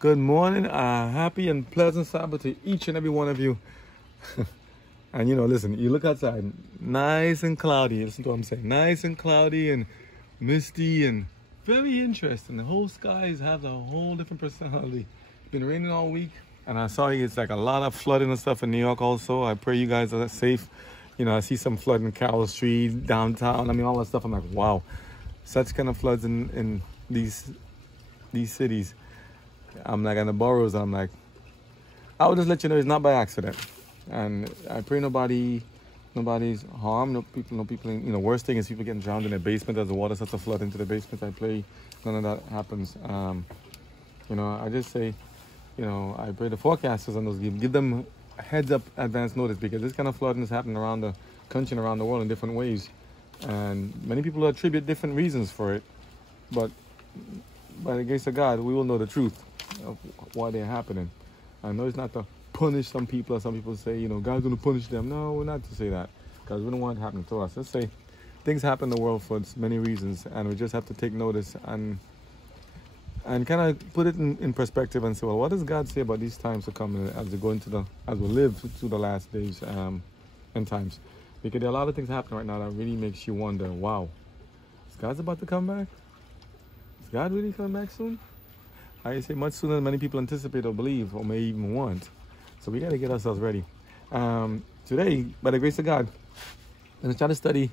Good morning. Happy and pleasant Sabbath to each and every one of you. And listen, you look outside, nice and cloudy. Listen to what I'm saying. Nice and cloudy and misty and very interesting. The whole skies have a whole different personality. It's been raining all week, and I saw it's like a lot of flooding and stuff in New York also. I pray you guys are safe. I see some flooding in Carroll Street, downtown. I mean, all that stuff. I'm like, wow, such kind of floods in these cities. I'm like in the boroughs. I'm like, I would just let you know it's not by accident. And I pray nobody's harmed. No people. Worst thing is people getting drowned in their basement as the water starts to flood into the basement. I pray none of that happens. I just say, I pray the forecasters on those give them heads up advance notice, because this kind of flooding is happening around the country and around the world in different ways, and many people attribute different reasons for it, but by the grace of God we will know the truth of why they're happening. I know it's not to punish some people, as some people say, God's going to punish them. No, we're not to say that, because we don't want it happening to us. Let's say things happen in the world for many reasons, and we just have to take notice and kind of put it in perspective and say, well, what does God say about these times to come as we live through the last days and times? Because there are a lot of things happening right now that really makes you wonder, wow, is God about to come back? Is God really coming back soon? I say much sooner than many people anticipate or believe or may even want. So we got to get ourselves ready. Today, by the grace of God, I'm going to try to study.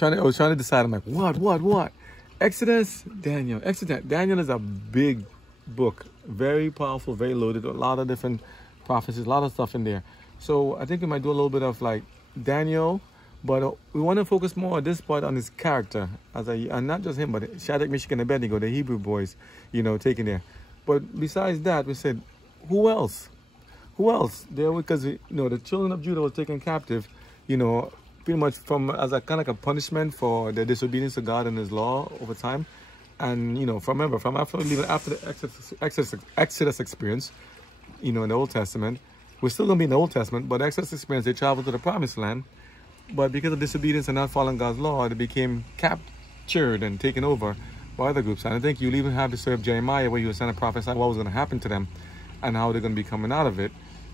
I was trying to decide. I'm like, what? Exodus, Daniel. Daniel is a big book, very powerful, very loaded, a lot of different prophecies, a lot of stuff in there. So I think we might do a little bit of like Daniel, but we want to focus more at this part on his character, and not just him, but Shadrach, Meshach, and Abednego, the Hebrew boys, taken there. But besides that, we said, who else? There, because the children of Judah were taken captive, pretty much as a kind of like a punishment for their disobedience to God and His law over time. And from after the Exodus experience, in the Old Testament, we're still gonna be in the Old Testament, but Exodus experience, they traveled to the Promised Land, but because of disobedience and not following God's law, they became captured and taken over by other groups. And I think you'll even have the story of Jeremiah, where he was trying to prophesy what was going to happen to them and how they're going to be coming out of it.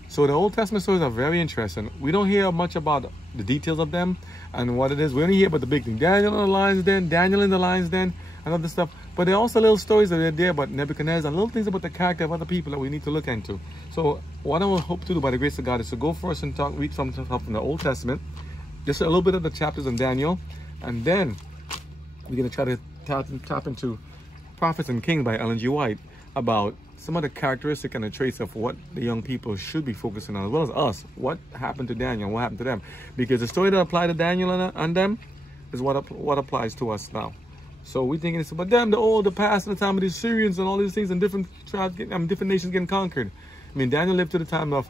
So the Old Testament stories are very interesting. We don't hear much about the details of them and what it is. We only hear about the big thing. Daniel in the lion's den, and other stuff. But there are also little stories that are there about Nebuchadnezzar and little things about the character of other people that we need to look into. So what I will hope to do by the grace of God is to go first and read some stuff from the Old Testament, just a little bit of the chapters of Daniel, and then we're going to try to tap into Prophets and Kings by Ellen G. White, about some of the characteristics and the traits of what the young people should be focusing on, as well as us. What happened to Daniel? What happened to them? Because the story that applied to Daniel and them is what applies to us now. So we're thinking it's about them, the past, and the time of the Syrians and all these things, and different tribes, different nations getting conquered. I mean, Daniel lived to the time of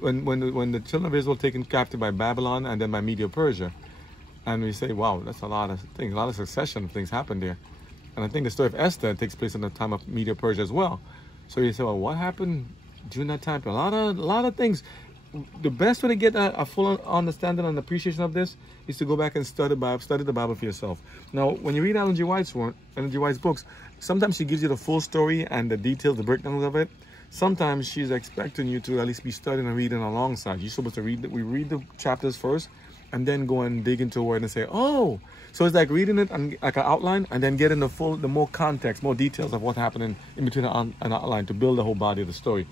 when the children of Israel were taken captive by Babylon and then by Medo-Persia. And we say, wow, that's a lot of things, a lot of succession of things happened there. And I think the story of Esther takes place in the time of Medo-Persia as well. So you say, well, what happened during that time? A lot of things. The best way to get a full understanding and appreciation of this is to go back and study the Bible for yourself. Now, when you read Ellen G. White's books, sometimes she gives you the full story and the details, the breakdowns of it. Sometimes she's expecting you to at least be studying and reading alongside. You're supposed to we read the chapters first, and then go and dig into a word and say, oh. So it's like reading it and like an outline, and then getting the more context, more details of what happened in between an outline to build the whole body of the story.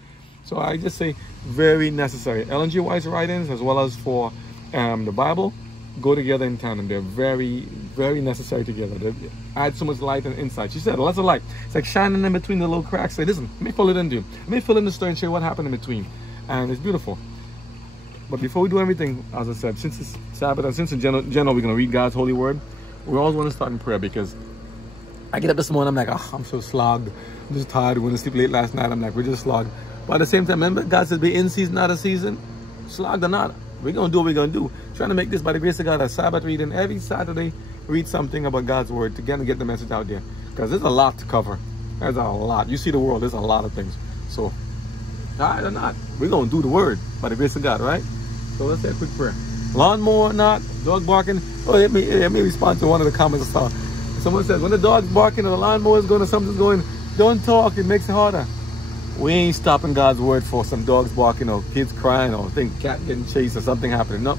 So I just say very necessary. Ellen G. White's writings, as well as for the Bible, go together in tandem. They're very, very necessary together. They add so much light and insight. She said, lots of light. It's like shining in between the little cracks. Say, listen, let me fill it in you. Let me fill in the story and show you what happened in between. And it's beautiful. But before we do everything, as I said, since it's Sabbath and since in general we're going to read God's holy word, we always want to start in prayer, because I get up this morning, I'm like, oh, I'm so slogged. I'm just tired. We went to sleep late last night. I'm like, we're just slogged. But at the same time, remember, God says be in season, out of season. Slogged or not, we're going to do what we're going to do. Trying to make this, by the grace of God, a Sabbath reading. Every Saturday, read something about God's word to get the message out there. Because there's a lot to cover. There's a lot. You see the world, there's a lot of things. So, tired or not, we're going to do the word by the grace of God, right? So let's say a quick prayer. Lawnmower or not, dog barking. Oh, let me respond to one of the comments I saw. Someone says, when the dog's barking or the lawnmower is going or something's going, don't talk, it makes it harder. We ain't stopping God's word for some dogs barking or kids crying or cat getting chased or something happening. No,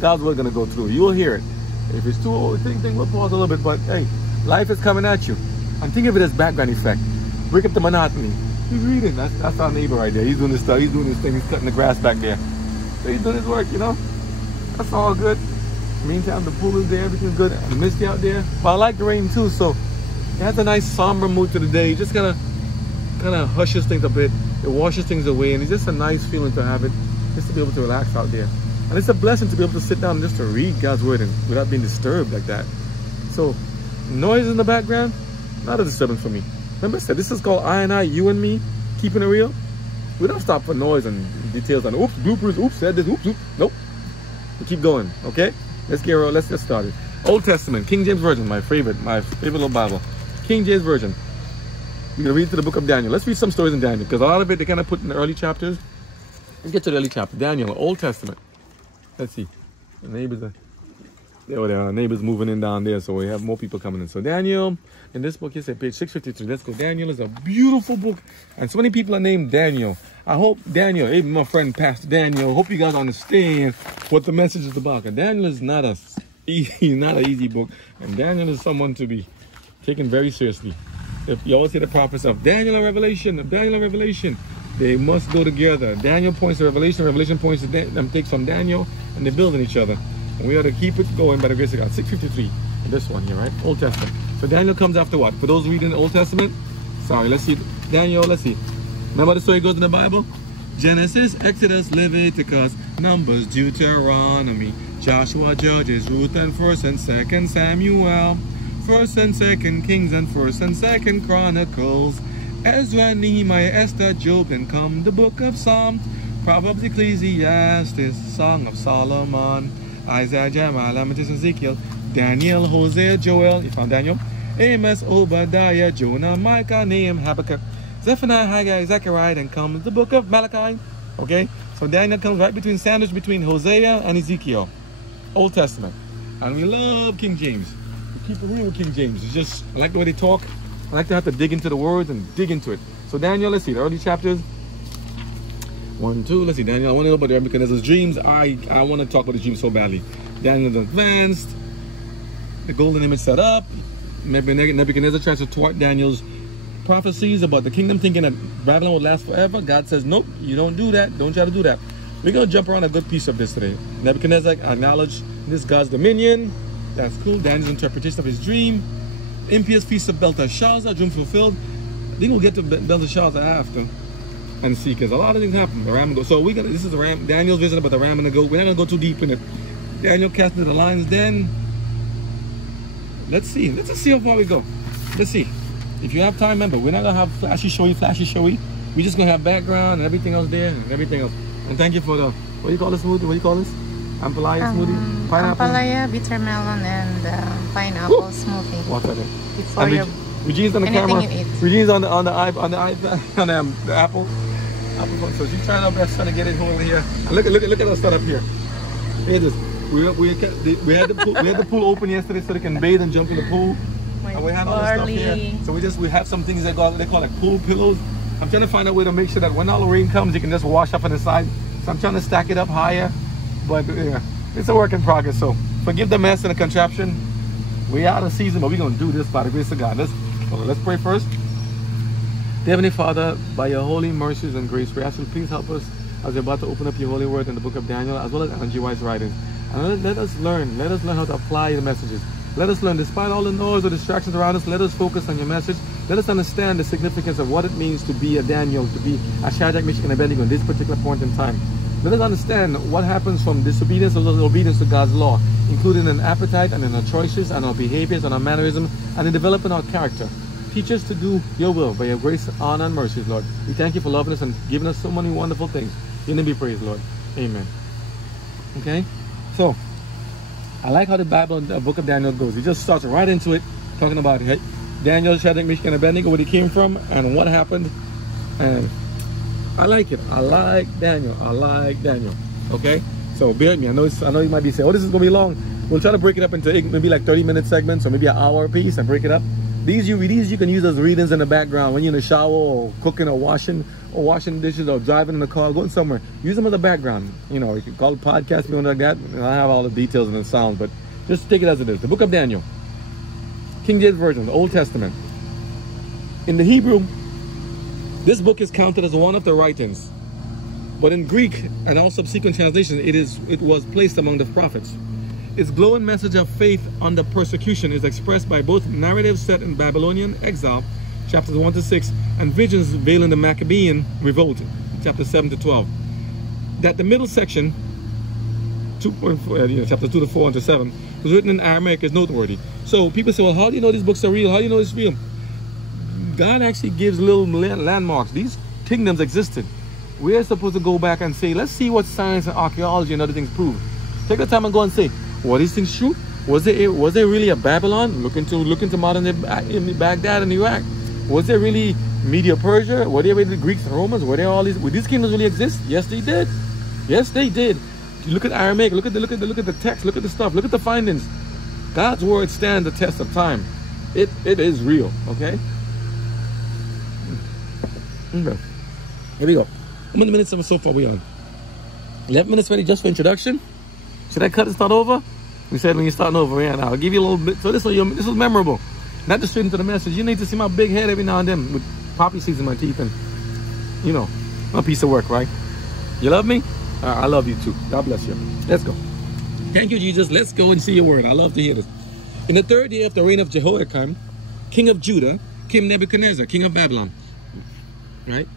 God's word gonna go through. You'll hear it. If it's too old, think we'll pause a little bit. But hey, life is coming at you. And think of it as background effect. Break up the monotony. He's reading. That's our neighbor right there. He's doing his stuff. He's doing his thing. He's cutting the grass back there. So he's doing his work, you know. That's all good. Meantime, the pool is there. Everything's good. And misty out there. But I like the rain too. So it has a nice somber mood to the day. It just kind of hushes things a bit. It washes things away. And it's just a nice feeling to have it. Just to be able to relax out there. And it's a blessing to be able to sit down and just to read God's word and without being disturbed like that. So noise in the background, not a disturbance for me. Remember I said this is called I, you and me, keeping it real. We don't stop for noise and details and oops, bloopers, oops, said this, oops, oops. Nope. We keep going, okay? Let's get started. Old Testament, King James Version, my favorite little Bible. King James Version. We're gonna read through the book of Daniel. Let's read some stories in Daniel, because a lot of it they kind of put in the early chapters. Let's get to the early chapter. Daniel, Old Testament. Let's see. The neighbors are there. Our neighbors moving in down there, so we have more people coming in. So Daniel, in this book, you say page 653. Let's go. Daniel is a beautiful book, and so many people are named Daniel. I hope Daniel, even my friend Pastor Daniel, hope you guys understand what the message is about. And Daniel is not an easy book, and Daniel is someone to be taken very seriously. If you always hear the prophets of Daniel and Revelation, they must go together. Daniel points to Revelation, Revelation points to them, takes from Daniel, and they build on each other. And we ought to keep it going by the grace of God. 653, this one here, right? Old Testament. So Daniel comes after what? For those reading the Old Testament, sorry, let's see. Daniel, let's see. Remember the story goes in the Bible? Genesis, Exodus, Leviticus, Numbers, Deuteronomy, Joshua, Judges, Ruth, and 1st and 2nd Samuel, 1st and 2nd Kings, and 1st and 2nd Chronicles, Ezra, Nehemiah, Esther, Job, then come the book of Psalms, Proverbs, Ecclesiastes, Song of Solomon, Isaiah, Jeremiah, Lamentations, Ezekiel, Daniel, Hosea, Joel, you found Daniel, Amos, Obadiah, Jonah, Micah, Nahum, Habakkuk, Zephaniah, Haggai, Zechariah, then comes the book of Malachi. Okay, so Daniel comes right between, sandwiched between Hosea and Ezekiel, Old Testament. And we love King James. We keep it real with King James. It's just, I like the way they talk. I like to have to dig into the words and dig into it. So Daniel, let's see, the early chapters. 1, 2, let's see, Daniel, I want to know about Nebuchadnezzar's dreams. I want to talk about the dreams so badly. Daniel advanced, the golden image set up. Nebuchadnezzar tries to thwart Daniel's prophecies about the kingdom, thinking that Babylon would last forever. God says, nope, you don't do that. Don't try to do that. We're going to jump around a good piece of this today. Nebuchadnezzar acknowledged this God's dominion. That's cool. Daniel's interpretation of his dream. Impious feast of Belteshazzar, dream fulfilled. I think we'll get to Belteshazzar after and see, because a lot of things happen. The ram and goat. So this is the ram. Daniel's vision about the ram and the goat. We're not gonna go too deep in it. Daniel cast into the lion's den. Let's see. Let's just see how far we go. Let's see. If you have time, remember, we're not gonna have flashy showy. We're just gonna have background and everything else there and everything else. And thank you for the, what do you call this smoothie? What do you call this? Ampalaya smoothie? Pineapple? Ampalaya, bitter melon, and pineapple smoothie. What's that? Before you Regine's on the anything camera. you eat. Regine's on the iPad, on the Apple phone. So she's trying her best trying to get it over here. And look at us set up here. Hear this. We had the pool open yesterday so they can bathe and jump in the pool. And we have all the stuff here. So we have some things they call like pool pillows. I'm trying to find a way to make sure that when all the rain comes, you can just wash up on the side. So I'm trying to stack it up higher. But yeah, it's a work in progress. So forgive the mess and the contraption. We're out of season, but we're going to do this by the grace of God. Let's pray first. Dear Heavenly Father, by your holy mercies and grace, we ask you to please help us as we're about to open up your holy word in the book of Daniel, as well as Angie White's writings. And let us learn how to apply the messages. Let us learn, despite all the noise or distractions around us, let us focus on your message. Let us understand the significance of what it means to be a Daniel, to be a Shadrach, Meshach, and Abednego in this particular point in time. Let us understand what happens from disobedience or obedience to God's law, including an appetite and in our choices and our behaviors and our mannerism and in developing our character. Teach us to do your will by your grace, honor, and mercies, Lord. We thank you for loving us and giving us so many wonderful things. Your name be praised, Lord. Amen. Okay? So, I like how the Bible, the book of Daniel goes. He just starts right into it, talking about it. Daniel, Shadrach, Meshach, and Abednego, where he came from and what happened. And I like it. I like Daniel. Okay? So bear with me. I know you might be saying, oh, this is going to be long. We'll try to break it up into maybe like 30-minute segments or maybe an hour a piece and break it up. These you can use as readings in the background when you're in the shower or cooking or washing dishes or driving in the car, going somewhere. Use them as a background. You know, you can call it podcast if you want like that. I have all the details and the sounds, but just take it as it is. The book of Daniel, King James Version, the Old Testament. In the Hebrew, this book is counted as one of the writings, but in Greek and all subsequent translations, it was placed among the prophets. Its glowing message of faith under persecution is expressed by both narratives set in Babylonian exile, chapters 1 to 6, and visions veiling the Maccabean revolt, chapters 7 to 12. That the middle section, chapters 2 to 4 and to 7, was written in Aramaic is noteworthy. So people say, well, how do you know these books are real? How do you know it's real? God actually gives little landmarks. These kingdoms existed. We're supposed to go back and say, let's see what science and archaeology and other things prove. Take the time and go and say, were these things true? Was there really a Babylon? Look into modern day Baghdad and Iraq. Was there really Media Persia? Were there really the Greeks and Romans? Were these kingdoms really exist? Yes, they did. Yes, they did. You look at Aramaic. Look at the text. Look at the stuff. Look at the findings. God's word stands the test of time. It is real. Okay. Okay. Here we go. How many minutes so far we on? 11 minutes ready just for introduction. Should I cut and start over? We said when you're starting over, yeah. Now I'll give you a little bit. So this is memorable. Not just straight into the message. You need to see my big head every now and then with poppy seeds in my teeth and, you know, a piece of work, right? You love me? I love you too. God bless you. Let's go. Thank you, Jesus. Let's go and see your word. I love to hear this. In the 3rd year of the reign of Jehoiakim, king of Judah, came Nebuchadnezzar, king of Babylon. Right?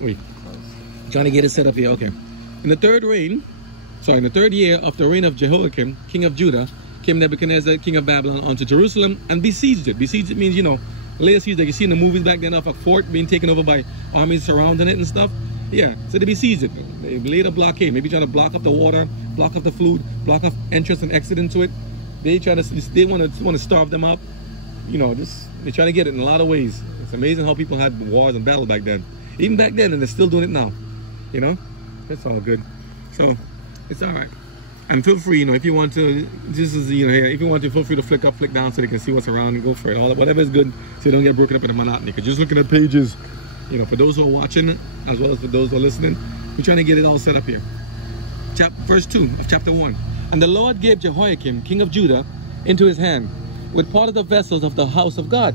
Wait. Trying to get it set up here. Okay. In the 3rd year of the reign of Jehoiakim, king of Judah, came Nebuchadnezzar, king of Babylon, onto Jerusalem and besieged it. Besieged it means, you know, lay siege like you see in the movies back then of a fort being taken over by armies surrounding it and stuff. Yeah, so they besieged it. They laid a blockade, maybe trying to block up the water, block up the food, block up entrance and exit into it. They want to starve them up. You know, they try to get it in a lot of ways. It's amazing how people had wars and battles back then. Even back then, and they're still doing it now. You know, it's all good. So it's all right. And feel free, you know, if you want to, this is, you know, here, if you want to, feel free to flick up, flick down so they can see what's around and go for it. Whatever is good, so you don't get broken up in a monotony. Because just looking at pages, you know, for those who are watching, as well as for those who are listening, we're trying to get it all set up here. Verse 2 of chapter 1. And the Lord gave Jehoiakim, king of Judah, into his hand, with part of the vessels of the house of God.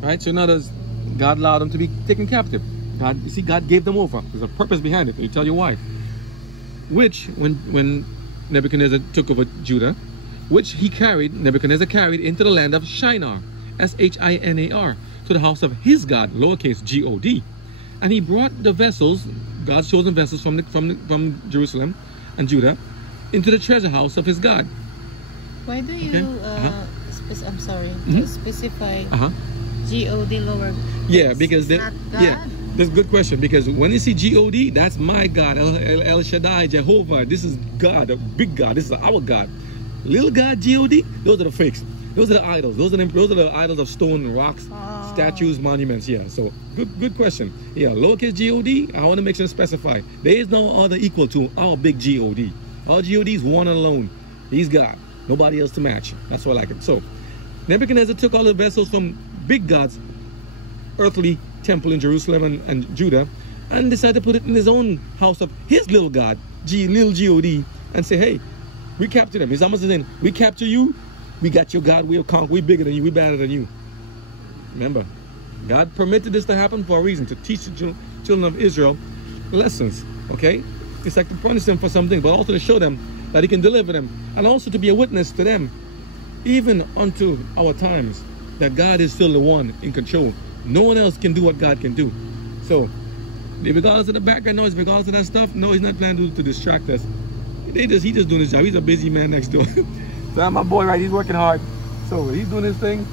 Right? So in other words, God allowed them to be taken captive. God, you see, God gave them over. There's a purpose behind it. I'll tell you why. Which, when Nebuchadnezzar took over Judah, which Nebuchadnezzar carried into the land of Shinar, Shinar, to the house of his God, lowercase God. And he brought the vessels, God's chosen vessels from Jerusalem and Judah, into the treasure house of his God. Why do you, I'm sorry, to specify God lower? Yeah, because that's a good question, because when you see God, that's my God, El Shaddai, Jehovah. This is God, a big God. This is our God. Little God, God, those are the fakes. Those are the idols. Those are the idols of stone and rocks, statues, monuments. Yeah, so good question. Yeah, lowercase God, I want to make sure to specify. There is no other equal to our big God. Our God is one and alone. He's God. Nobody else to match. That's why I like it. So, Nebuchadnezzar took all the vessels from big God's earthly temple in Jerusalem and Judah, and decided to put it in his own house of his little God, little God, and say, hey, we captured him. He's almost saying, we capture you, we got your God, we'll conquer, we bigger than you, we better than you. Remember, God permitted this to happen for a reason, to teach the children of Israel lessons, okay? It's like to punish them for something, but also to show them that he can deliver them, and also to be a witness to them, even unto our times, that God is still the one in control. No one else can do what God can do. So, regardless of the background noise, regardless of that stuff, no, he's not planning to distract us. He's just doing his job. He's a busy man next door. So my boy, right, he's working hard. So he's doing his thing.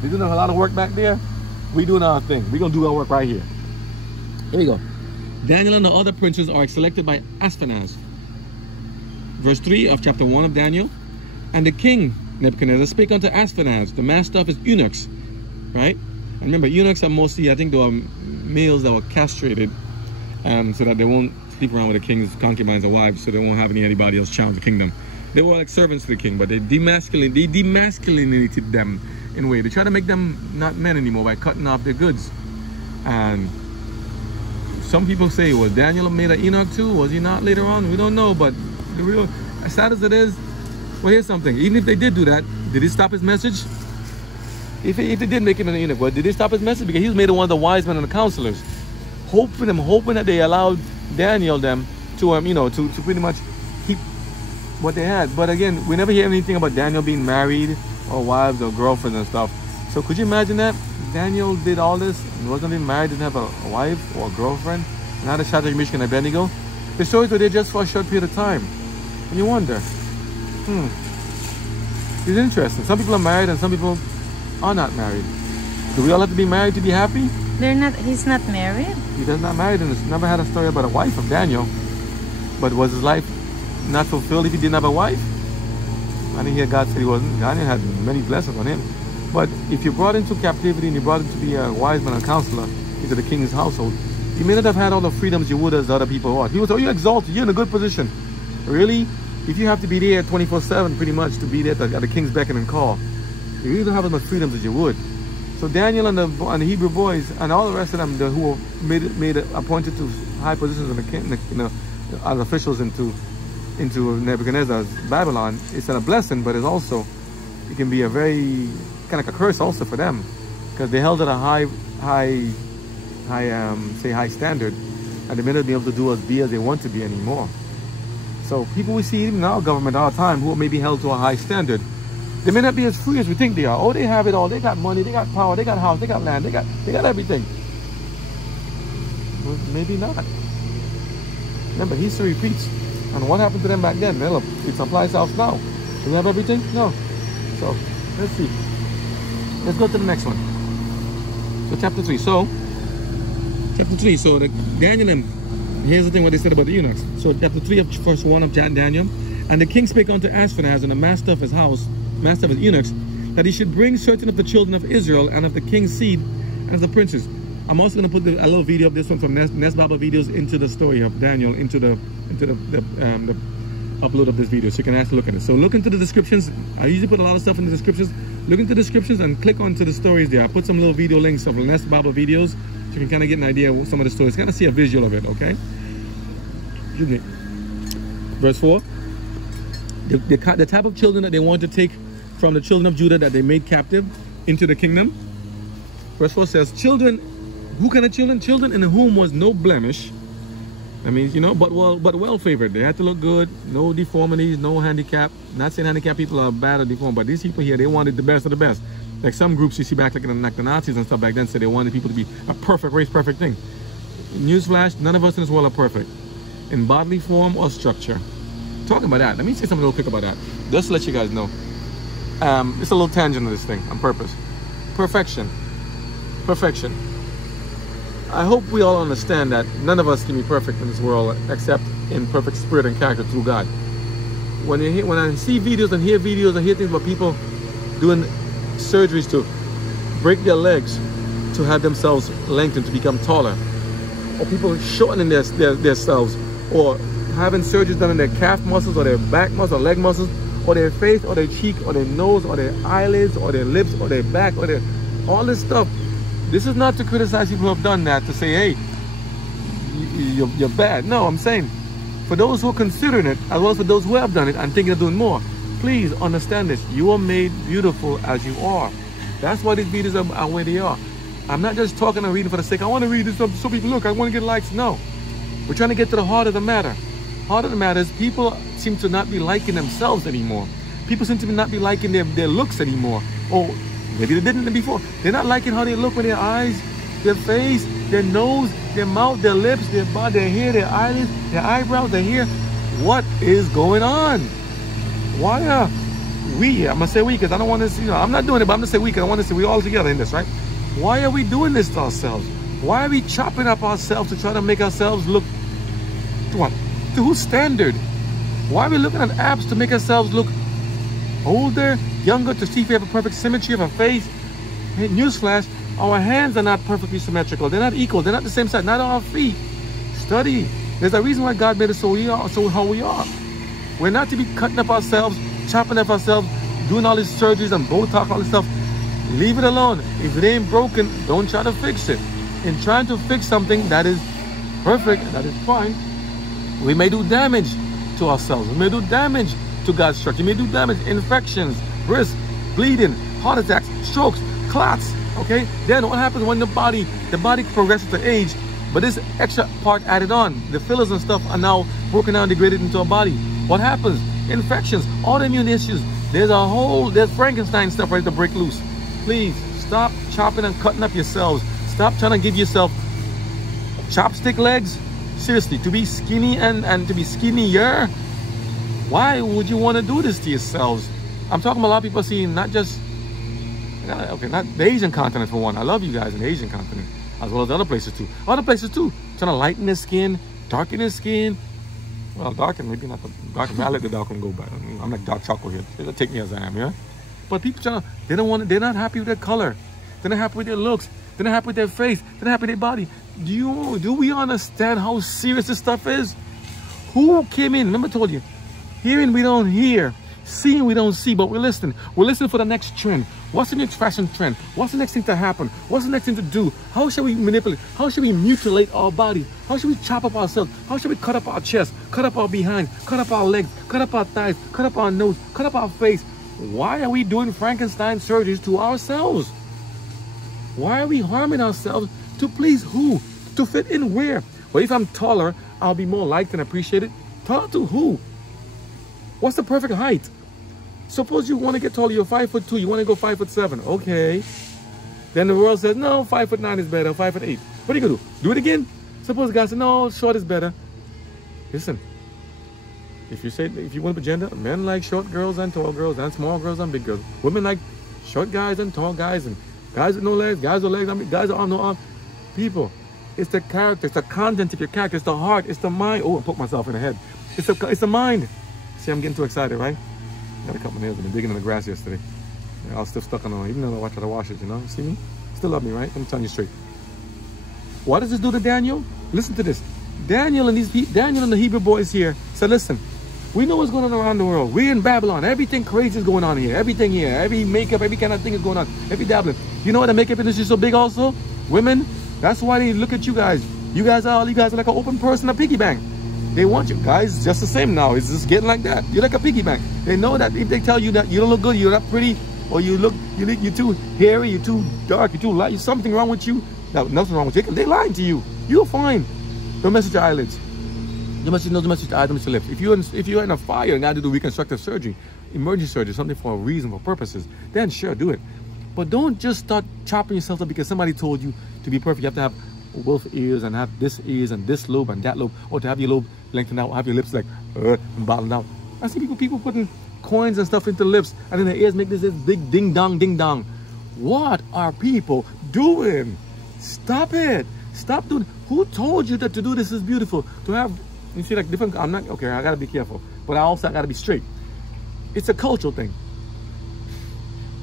He's doing a lot of work back there. We doing our thing. We're going to do our work right here. Here we go. Daniel and the other princes are selected by Ashpenaz. Verse 3 of chapter 1 of Daniel. And the king, Nebuchadnezzar, spake unto Ashpenaz, the master of his eunuchs. Right? And remember, eunuchs are mostly, I think they were males that were castrated, so that they won't sleep around with the king's concubines or wives, so they won't have anybody else challenge the kingdom. They were like servants to the king, but they demasculinated them in a way. They try to make them not men anymore by cutting off their goods. And some people say, well, Daniel made an Enoch too. Was he not later on? We don't know, but the real, as sad as it is, well, here's something. Even if they did do that, did it stop his message? If they did make him an eunuch, well, did they stop his message? Because he was made one of the wise men and the counselors, hoping that they allowed Daniel them to to pretty much keep what they had. But again, we never hear anything about Daniel being married or wives or girlfriends and stuff. So could you imagine that Daniel did all this and wasn't even married, didn't have a wife or a girlfriend, and had a Shadrach, Meshach, and Abednego? The stories were there just for a short period of time, and you wonder, it's interesting. Some people are married and some people are not married. Do we all have to be married to be happy? He's not married? He does not married, and never had a story about a wife of Daniel. But was his life not fulfilled if he didn't have a wife? I didn't hear God say he wasn't. Daniel had many blessings on him. But if you're brought into captivity and you're brought in to be a wise man and counselor into the king's household, you may not have had all the freedoms you would as other people are. People say, oh, you're exalted, you're in a good position. Really? If you have to be there 24/7 pretty much to be there at the king's beck and call, you really don't have as much freedoms as you would. So Daniel and the Hebrew boys and all the rest of them who were appointed to high positions in the king, as officials into Nebuchadnezzar's Babylon, it's a blessing, but it can be a very kind of like a curse also for them, because they held at a high standard, and they may not be able to be as they want to be anymore. So people we see even in our government all the time who may be held to a high standard, they may not be as free as we think they are. Oh, they have it all. They got money, they got power, they got house, they got land, they got everything. Well, maybe not. Remember, history repeats. And what happened to them back then? Well, it applies to us now. Do we have everything? No. So let's see. Let's go to the next one. So chapter 3. So Daniel, and here's the thing what they said about the eunuchs. So chapter 3 of verse 1 of Daniel. And the king spake unto Ashpenaz, and the master of his house, master of his eunuchs, that he should bring certain of the children of Israel and of the king's seed and of the princes. I'm also going to put a little video of this one from Nest Bible Videos into the story of Daniel, into the upload of this video, so you can actually look at it. So look into the descriptions. I usually put a lot of stuff in the descriptions. Look into the descriptions and click onto the stories there. I put some little video links of Nest Bible Videos, so you can kind of get an idea of some of the stories, kind of see a visual of it, okay? Verse 4. The type of children that they want to take from the children of Judah that they made captive into the kingdom. Verse 4 says, children, who kind of children? Children in whom was no blemish. I mean, but well favored. They had to look good, no deformities, no handicap. Not saying handicapped people are bad or deformed, but these people here, they wanted the best of the best. Like some groups you see back like the Nazis and stuff back then said they wanted people to be a perfect race, perfect thing. Newsflash, none of us in this world are perfect, in bodily form or structure. Talking about that, let me say something real quick about that, just to let you guys know. It's a little tangent of this thing on purpose. Perfection. I hope we all understand that none of us can be perfect in this world except in perfect spirit and character through God. When I see videos and hear videos and hear things about people doing surgeries to break their legs to have themselves lengthened to become taller, or people shortening themselves, or having surgeries done in their calf muscles or their back muscles or leg muscles, or their face or their cheek or their nose or their eyelids or their lips or their back or all this stuff. This is not to criticize people who have done that, to say, hey, you're bad. No, I'm saying for those who are considering it, as well as for those who have done it and thinking of doing more, please understand this. You are made beautiful as you are. That's why these videos are where they are. I'm not just talking and reading for the sake. I want to read this so people look. I want to get likes. No. We're trying to get to the heart of the matter. Heart of the matter is people seem to not be liking themselves anymore. People seem to not be liking their looks anymore. Or maybe they didn't before. They're not liking how they look with their eyes, their face, their nose, their mouth, their lips, their body, their hair, their eyelids, their eyebrows, their hair. What is going on? Why are we, I'm going to say we because I don't want to, I'm not doing it, but I'm going to say we because I want to say we all together in this, right? Why are we doing this to ourselves? Why are we chopping up ourselves to try to make ourselves look, to what? To whose standard? Why are we looking at apps to make ourselves look older, younger, to see if we have a perfect symmetry of a face? Hey, newsflash, our hands are not perfectly symmetrical. They're not equal. They're not the same size. Not our feet. Study. There's a reason why God made us so how we are. We're not to be cutting up ourselves, chopping up ourselves, doing all these surgeries and Botox, all this stuff. Leave it alone. If it ain't broken, don't try to fix it. In trying to fix something that is perfect, that is fine, we may do damage to ourselves. We may do damage to God's structure. We may do damage, infections, risks, bleeding, heart attacks, strokes, clots. Okay? Then what happens when the body progresses to age, but this extra part added on, the fillers and stuff are now broken down, degraded into our body. What happens? Infections, autoimmune issues. There's Frankenstein stuff ready to break loose. Please stop chopping and cutting up yourselves. Stop trying to give yourself chopstick legs. Seriously, to be skinny and to be skinnier. Why would you want to do this to yourselves? I'm talking about a lot of people seeing not just, okay, not the Asian continent for one. I love you guys in the Asian continent, as well as other places too. Other places too, trying to lighten their skin, darken their skin. Well, darken, maybe not the darken. I let the darken go back. I'm like dark chocolate here. They'll take me as I am, yeah? But people trying to, they don't want it, they're not happy with their color. They're not happy with their looks. They're not happy with their face. They're not happy with their body. Do we understand how serious this stuff is? Who came in? Remember I told you, hearing we don't hear, seeing we don't see, but we're listening. We're listening for the next trend. What's the next fashion trend? What's the next thing to happen? What's the next thing to do? How should we manipulate? How should we mutilate our body? How should we chop up ourselves? How should we cut up our chest, cut up our behind, cut up our legs, cut up our thighs, cut up our nose, cut up our face? Why are we doing Frankenstein surgeries to ourselves? Why are we harming ourselves to please who? To fit in where? Well, if I'm taller, I'll be more liked and appreciated. Taller to who? What's the perfect height? Suppose you want to get taller, you're 5'2", you want to go 5'7", okay. Then the world says, no, 5'9" is better, 5'8". What are you gonna do? Do it again? Suppose the guy says, no, short is better. Listen, if you want to gender, men like short girls and tall girls and small girls and big girls. Women like short guys and tall guys and guys with no legs, guys with legs, I mean, guys with arm, no arm. People, it's the character, it's the content of your character, it's the heart, it's the mind. Oh, I put myself in the head. It's the mind. See, I'm getting too excited, right? I got a couple nails. I've been digging in the grass yesterday. I was still stuck on them, even though I try to wash it, you know? You see me? Still love me, right? I'm telling you straight. What does this do to Daniel? Listen to this. Daniel and the Hebrew boys here said, listen, we know what's going on around the world. We're in Babylon. Everything crazy is going on here. Everything here. Every makeup, every kind of thing is going on. Every dabbling. You know what the makeup industry is so big also? Women. That's why they look at you guys. You guys are like an open purse in a piggy bank. They want you guys just the same now. It's just getting like that. You're like a piggy bank. They know that if they tell you that you don't look good, you're not pretty, or you're too hairy, you're too dark, you're too light, there's something wrong with you. No, nothing wrong with you. They're lying to you. You're fine. Don't mess with your eyelids. Don't mess with your eyes, don't mess with your lips. If you're in a fire and got to do reconstructive surgery, emergency surgery, something for a reason, for purposes, then sure, do it. But don't just start chopping yourself up because somebody told you to be perfect. You have to have wolf ears and have this ears and this lobe and that lobe, or to have your lobe lengthened out, have your lips like and bottomed out. I see people putting coins and stuff into lips, and then their ears make this big ding dong. What are people doing? Stop it. Stop doing. Who told you that to do this is beautiful? To have, you see, like different. I'm not okay. I gotta be careful, but I gotta be straight. It's a cultural thing.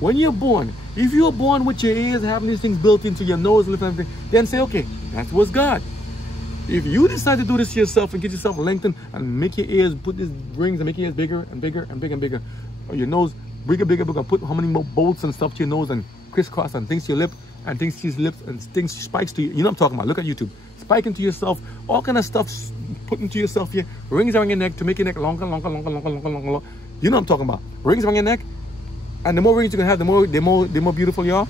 When you're born, if you're born with your ears having these things built into your nose and lip and everything, then say, okay, that was God. If you decide to do this to yourself and get yourself lengthened and make your ears, put these rings and make your ears bigger and bigger and bigger and bigger, or your nose bigger, put how many more bolts and stuff to your nose and crisscross and things to your lip and things to your lips and things spikes to you. You know what I'm talking about? Look at YouTube. Spike into yourself, all kind of stuff put into yourself here. Rings around your neck to make your neck longer. You know what I'm talking about? Rings around your neck. And the more rings you can have, the more beautiful you are.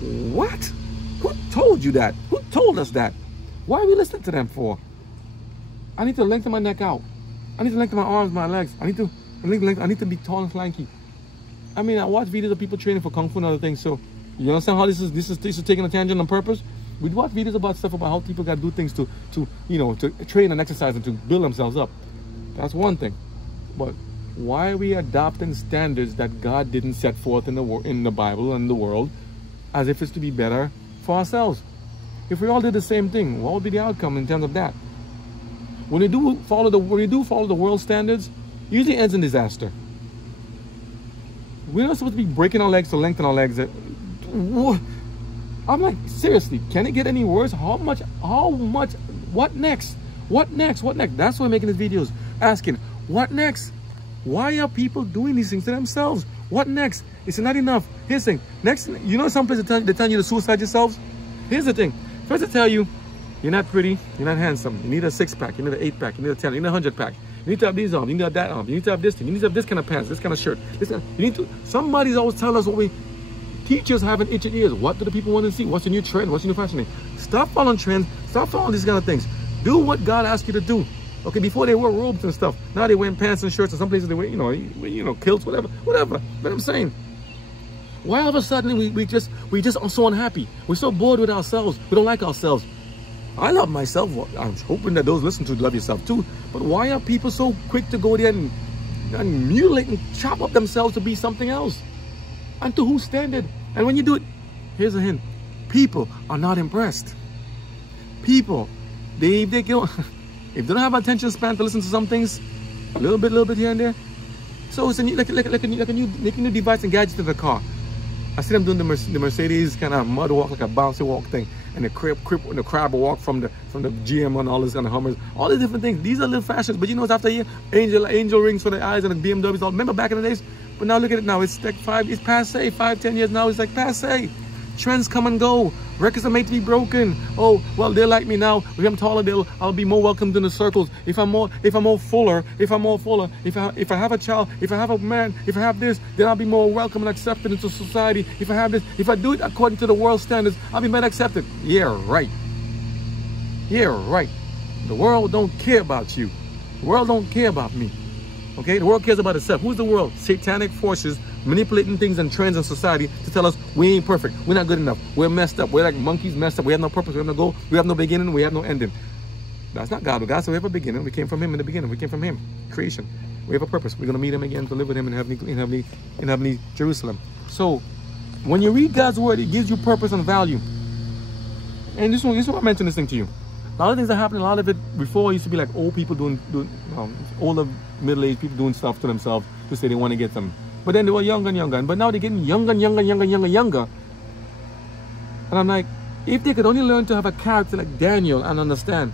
What? Who told you that? Who told us that? Why are we listening to them for? I need to lengthen my neck out. I need to lengthen my arms, my legs. I need to be tall and lanky. I mean, I watch videos of people training for Kung Fu and other things. So you understand how this is taking a tangent on purpose? We watch videos about stuff about how people got to do things to train and exercise and to build themselves up. That's one thing. But why are we adopting standards that God didn't set forth in the Bible and the world as if it's to be better for ourselves? If we all did the same thing, what would be the outcome in terms of that? When you do follow the world standards, it usually ends in disaster. We're not supposed to be breaking our legs to lengthen our legs. I'm like, seriously, can it get any worse? How much, what next? That's why we're making these videos. asking, what next? Why are people doing these things to themselves? What next? It's not enough. Here's the thing. Next, you know some places they tell you to suicide yourselves? Here's the thing. First they tell you, you're not pretty, you're not handsome. You need a 6-pack, you need an 8-pack, you need a 10, you need a 100-pack. You need to have these on, you need to have that on, you need to have this thing, you need to have this kind of pants, this kind of shirt. You need to, somebody's always telling us what we, teachers having itching ears. What do the people want to see? What's the new trend? What's the new fashion? Stop following trends. Stop following these kind of things. Do what God asks you to do. Okay, before they wear robes and stuff. Now they wear pants and shirts, and some places they wear, you know, kilts, whatever. But I'm saying, why all of a sudden we just are so unhappy? We're so bored with ourselves. We don't like ourselves. I love myself. I'm hoping that those listen to love yourself too. But why are people so quick to go there and mutilate and chop up themselves to be something else? And to whose standard? And when you do it, here's a hint. People are not impressed. People, they go, if they don't have attention span to listen to some things, a little bit here and there. So it's like a new device and gadget in the car. I see them doing the Mercedes kind of mud walk, like a bouncy walk thing, and the crab walk from the GM and all this kind of Hummers, all these different things. These are little fashions, but you know what's after a year? Angel rings for the eyes and the BMWs. All remember back in the days? But now look at it now. It's like it's passe. 5-10 years now, it's like passe. Trends come and go. Records are made to be broken. Oh, well, they're like me now. If I'm taller, I'll be more welcomed in the circles. If I'm more fuller, if I have a child, if I have a man, if I have this, then I'll be more welcome and accepted into society. If I have this, if I do it according to the world standards, I'll be better accepted. Yeah, right. Yeah, right. The world don't care about you. The world don't care about me. Okay, the world cares about itself. Who's the world? Satanic forces manipulating things and trends in society to tell us we ain't perfect, we're not good enough, we're messed up, we're like monkeys messed up, we have no purpose, we have no goal, we have no beginning, we have no ending. That's not God. God said we have a beginning. We came from Him in the beginning. We came from Him, creation. We have a purpose. We're gonna meet Him again to live with Him in heavenly Jerusalem. So when you read God's word, it gives you purpose and value. And this is what I mentioned this thing to you. A lot of things that happen, a lot of it before used to be like old people doing older middle-aged people doing stuff to themselves to say they want to get them. But then they were younger and younger, but now they're getting younger and younger. And I'm like, if they could only learn to have a character like Daniel and understand,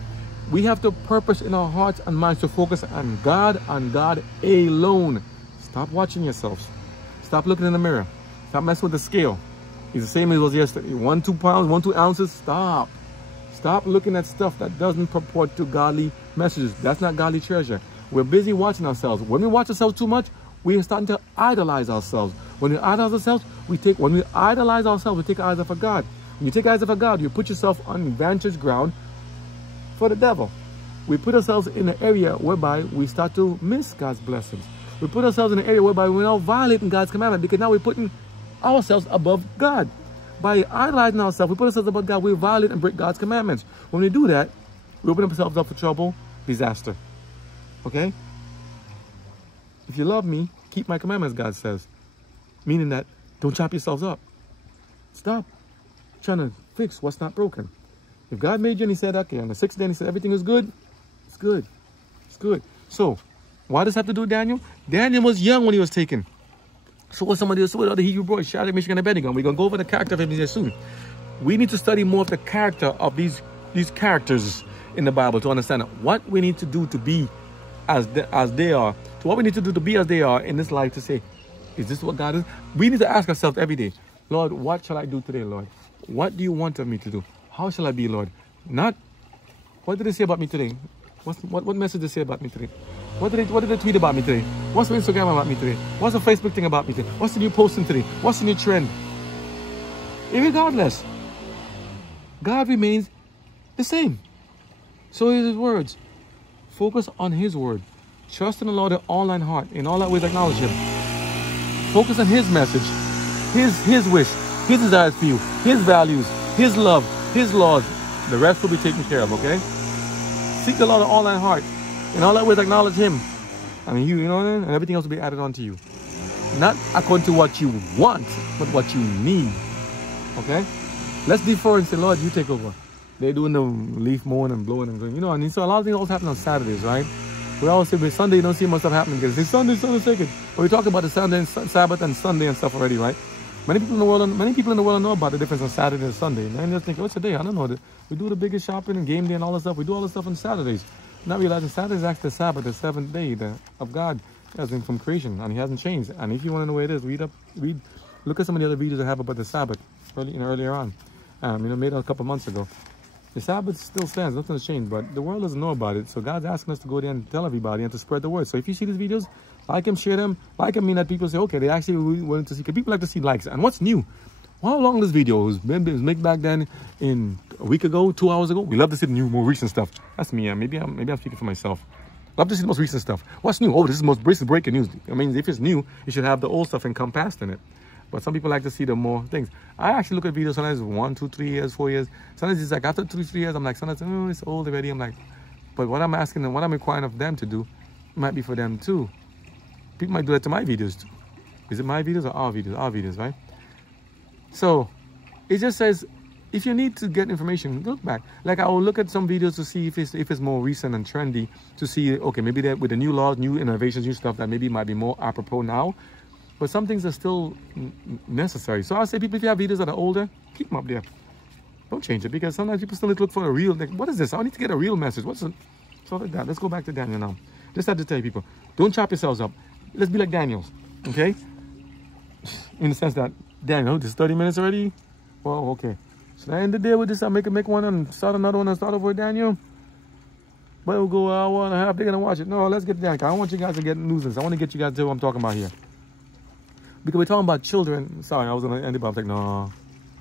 we have to purpose in our hearts and minds to focus on God alone. Stop watching yourselves. Stop looking in the mirror. Stop messing with the scale. It's the same as it was yesterday. 1-2 pounds, 1-2 ounces. Stop. Stop looking at stuff that doesn't purport to godly messages. That's not godly treasure. We're busy watching ourselves. When we watch ourselves too much, we are starting to idolize ourselves. When we idolize ourselves, we take our eyes off of God. When you take eyes off of God, you put yourself on vantage ground for the devil. We put ourselves in an area whereby we start to miss God's blessings. We put ourselves in an area whereby we're now violating God's commandment because now we're putting ourselves above God. By idolizing ourselves, we put ourselves above God, we violate and break God's commandments. When we do that, we open ourselves up for trouble, disaster. Okay? If you love me, keep my commandments, God says. Meaning that, don't chop yourselves up. Stop trying to fix what's not broken. If God made you and He said, okay, on the 6th day, and He said everything is good, it's good. It's good. So, why does this have to do with Daniel? Daniel was young when he was taken. So what somebody else, so what other Hebrew boys, Shadrach, Meshach, and Abednego. We're going to go over the character of him here soon. We need to study more of the character of these characters in the Bible to understand what we need to do to be as they are. To what we need to do to be as they are in this life to say, is this what God is? We need to ask ourselves every day, Lord, what shall I do today, Lord? What do you want of me to do? How shall I be, Lord? Not, what did they say about me today? What message did they say about me today? What did they tweet about me today? What's the Instagram about me today? What's the Facebook thing about me today? What's the new posting today? What's the new trend? Irregardless, God remains the same. So is His words. Focus on His word. Trust in the Lord with all thine heart. In all that ways acknowledge Him. Focus on His message, His wish, His desires for you, His values, His love, His laws. The rest will be taken care of, okay? Seek the Lord with all thine heart. In all that ways acknowledge Him. And you know what I mean? And everything else will be added on to you. Not according to what you want, but what you need. Okay? Let's defer and say, Lord, you take over. They're doing the leaf mowing and blowing and going, you know, and so a lot of things always happen on Saturdays, right? We always say, but Sunday you don't see much stuff happening because it's Sunday sacred. But we talk about the Sunday and Sabbath and Sunday and stuff already, right? Many people in the world know about the difference on Saturday and Sunday. And they just think, what's the day? I don't know. We do the biggest shopping and game day and all that stuff. We do all this stuff on Saturdays. not realizing Saturday is actually the Sabbath, the seventh day of God, as in from creation, and He hasn't changed. And if you want to know where it is, look at some of the other videos I have about the Sabbath earlier on. Made a couple months ago. The Sabbath still stands, nothing has changed, but the world doesn't know about it. So God's asking us to go there and tell everybody and to spread the word. So if you see these videos, like them, share them. Like them mean that people say, okay, they actually wanted to see, because people like to see likes. And what's new? How long this video was made back then in a week ago, 2 hours ago? We love to see the new, more recent stuff. That's me. Maybe I'm speaking for myself. Love to see the most recent stuff. What's new? Oh, this is the most recent breaking news. I mean, if it's new, it should have the old stuff encompassed in it. But some people like to see the more things. I actually look at videos sometimes 1, 2, 3 years, 4 years. Sometimes it's like after 3 years, I'm like, sometimes, oh, it's old already. I'm like, but what I'm asking them, what I'm requiring of them to do, might be for them too. People might do that to my videos too. Is it my videos or our videos? Our videos, right? So it just says, if you need to get information, look back. Like I will look at some videos to see if it's more recent and trendy, to see, okay, maybe that with the new laws, new innovations, new stuff that maybe might be more apropos now. But some things are still necessary. So I say, people, if you have videos that are older, keep them up there. Don't change it, because sometimes people still need to look for a real, like, what is this? I need to get a real message. What's it? So like that. Let's go back to Daniel now. Just have to tell you people, don't chop yourselves up. Let's be like Daniel, okay? In the sense that, Daniel, this is 30 minutes already? Well, okay. Should I end the day with this? I'll make one and start another one and start over with Daniel? But it'll go an hour and a half. They're going to watch it. No, let's get Daniel. I don't want you guys to get nuisance. I want to get you guys to know what I'm talking about here. Because we're talking about children. Sorry, I was going to end it, but I was like, no.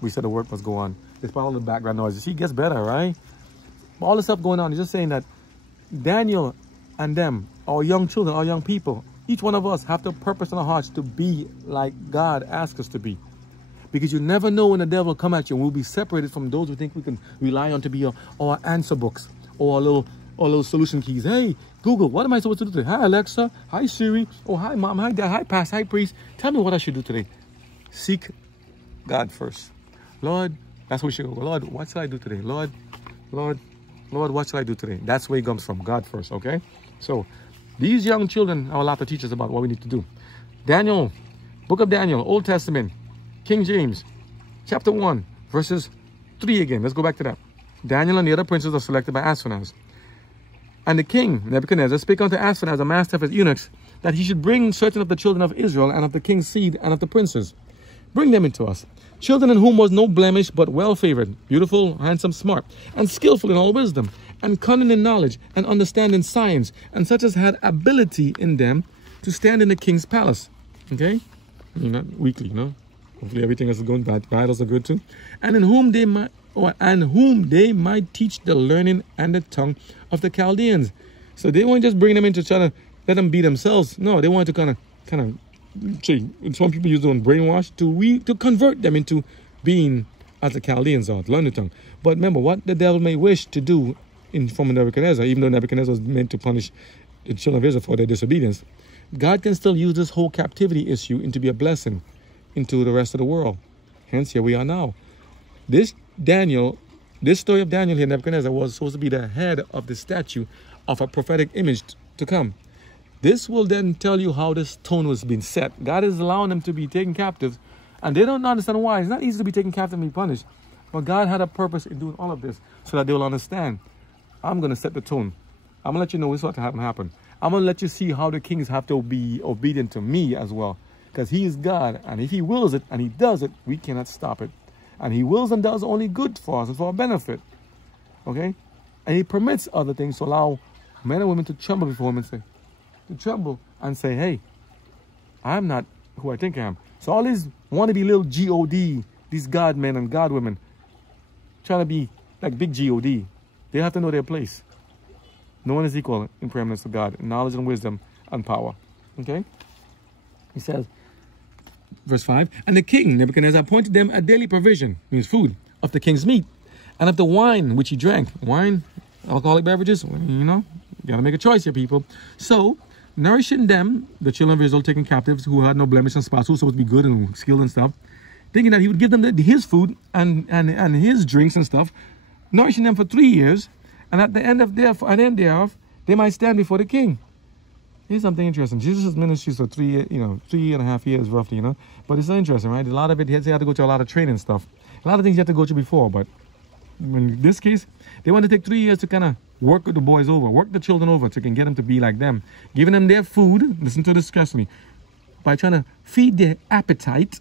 We said the work must go on. It's all the background noise. She gets better, right? But all this stuff going on is just saying that Daniel and them, our young children, our young people, each one of us have the purpose in our hearts to be like God asks us to be. Because you never know when the devil will come at you and we'll be separated from those we think we can rely on to be our answer books or our little solution keys. Hey, Google, what am I supposed to do today? Hi, Alexa. Hi, Siri. Oh, hi, Mom. Hi, Dad. Hi, Pastor. Hi, Priest. Tell me what I should do today. Seek God first. Lord, that's where we should go. Lord, what shall I do today? Lord, what shall I do today? That's where it comes from. God first, okay? So, these young children have a lot to teach us about what we need to do. Daniel, Book of Daniel, Old Testament, King James, chapter 1, verses 3 again. Let's go back to that. Daniel and the other princes are selected by Ashpenaz. And the king, Nebuchadnezzar, spake unto Ashpenaz, the master of his eunuchs, that he should bring certain of the children of Israel and of the king's seed and of the princes. Bring them into us. Children in whom was no blemish, but well-favored, beautiful, handsome, smart, and skillful in all wisdom, and cunning in knowledge, and understanding science, and such as had ability in them to stand in the king's palace. Okay? Not weekly, Hopefully everything is going bad. Vitals are good too. And in whom they might teach the learning and the tongue of the Chaldeans. So they won't just bring them in to try to let them be themselves. No, they want to kind of some people use the word brainwash to convert them into being as the Chaldeans are, to learn the tongue. But remember, what the devil may wish to do from Nebuchadnezzar, even though Nebuchadnezzar was meant to punish the children of Israel for their disobedience, God can still use this whole captivity issue into be a blessing into the rest of the world. Hence, here we are now. This story of Daniel here, Nebuchadnezzar, was supposed to be the head of the statue of a prophetic image to come. This will then tell you how this tone was being set. God is allowing them to be taken captive, and they don't understand why. It's not easy to be taken captive and be punished. But God had a purpose in doing all of this so that they will understand. I'm going to set the tone. I'm going to let you know this is what happen. I'm going to let you see how the kings have to be obedient to me as well. Because he is God, and if he wills it and he does it, we cannot stop it. And he wills and does only good for us and for our benefit. Okay? And he permits other things to allow men and women to tremble before him and say, hey, I'm not who I think I am. So all these wannabe little G-O-D, these God men and God women, trying to be like big G-O-D, they have to know their place. No one is equal in preeminence to God, in knowledge and wisdom and power. Okay? He says, verse 5, and the king, Nebuchadnezzar, appointed them a daily provision, means food, of the king's meat, and of the wine which he drank. Wine, alcoholic beverages, you got to make a choice here, people. So, nourishing them, the children of Israel taken captives, who had no blemish and spots, who were supposed to be good and skilled and stuff, thinking that he would give them his food and his drinks and stuff, nourishing them for 3 years, and at the end thereof, they might stand before the king. Here's something interesting. Jesus' ministry for 3.5 years roughly, But it's so interesting, right? A lot of it, he had to go through a lot of training stuff. A lot of things you have to go through before, but in this case, they want to take 3 years to kind of work the boys over, work the children over to can get them to be like them. Giving them their food, listen to this carefully, by trying to feed their appetite,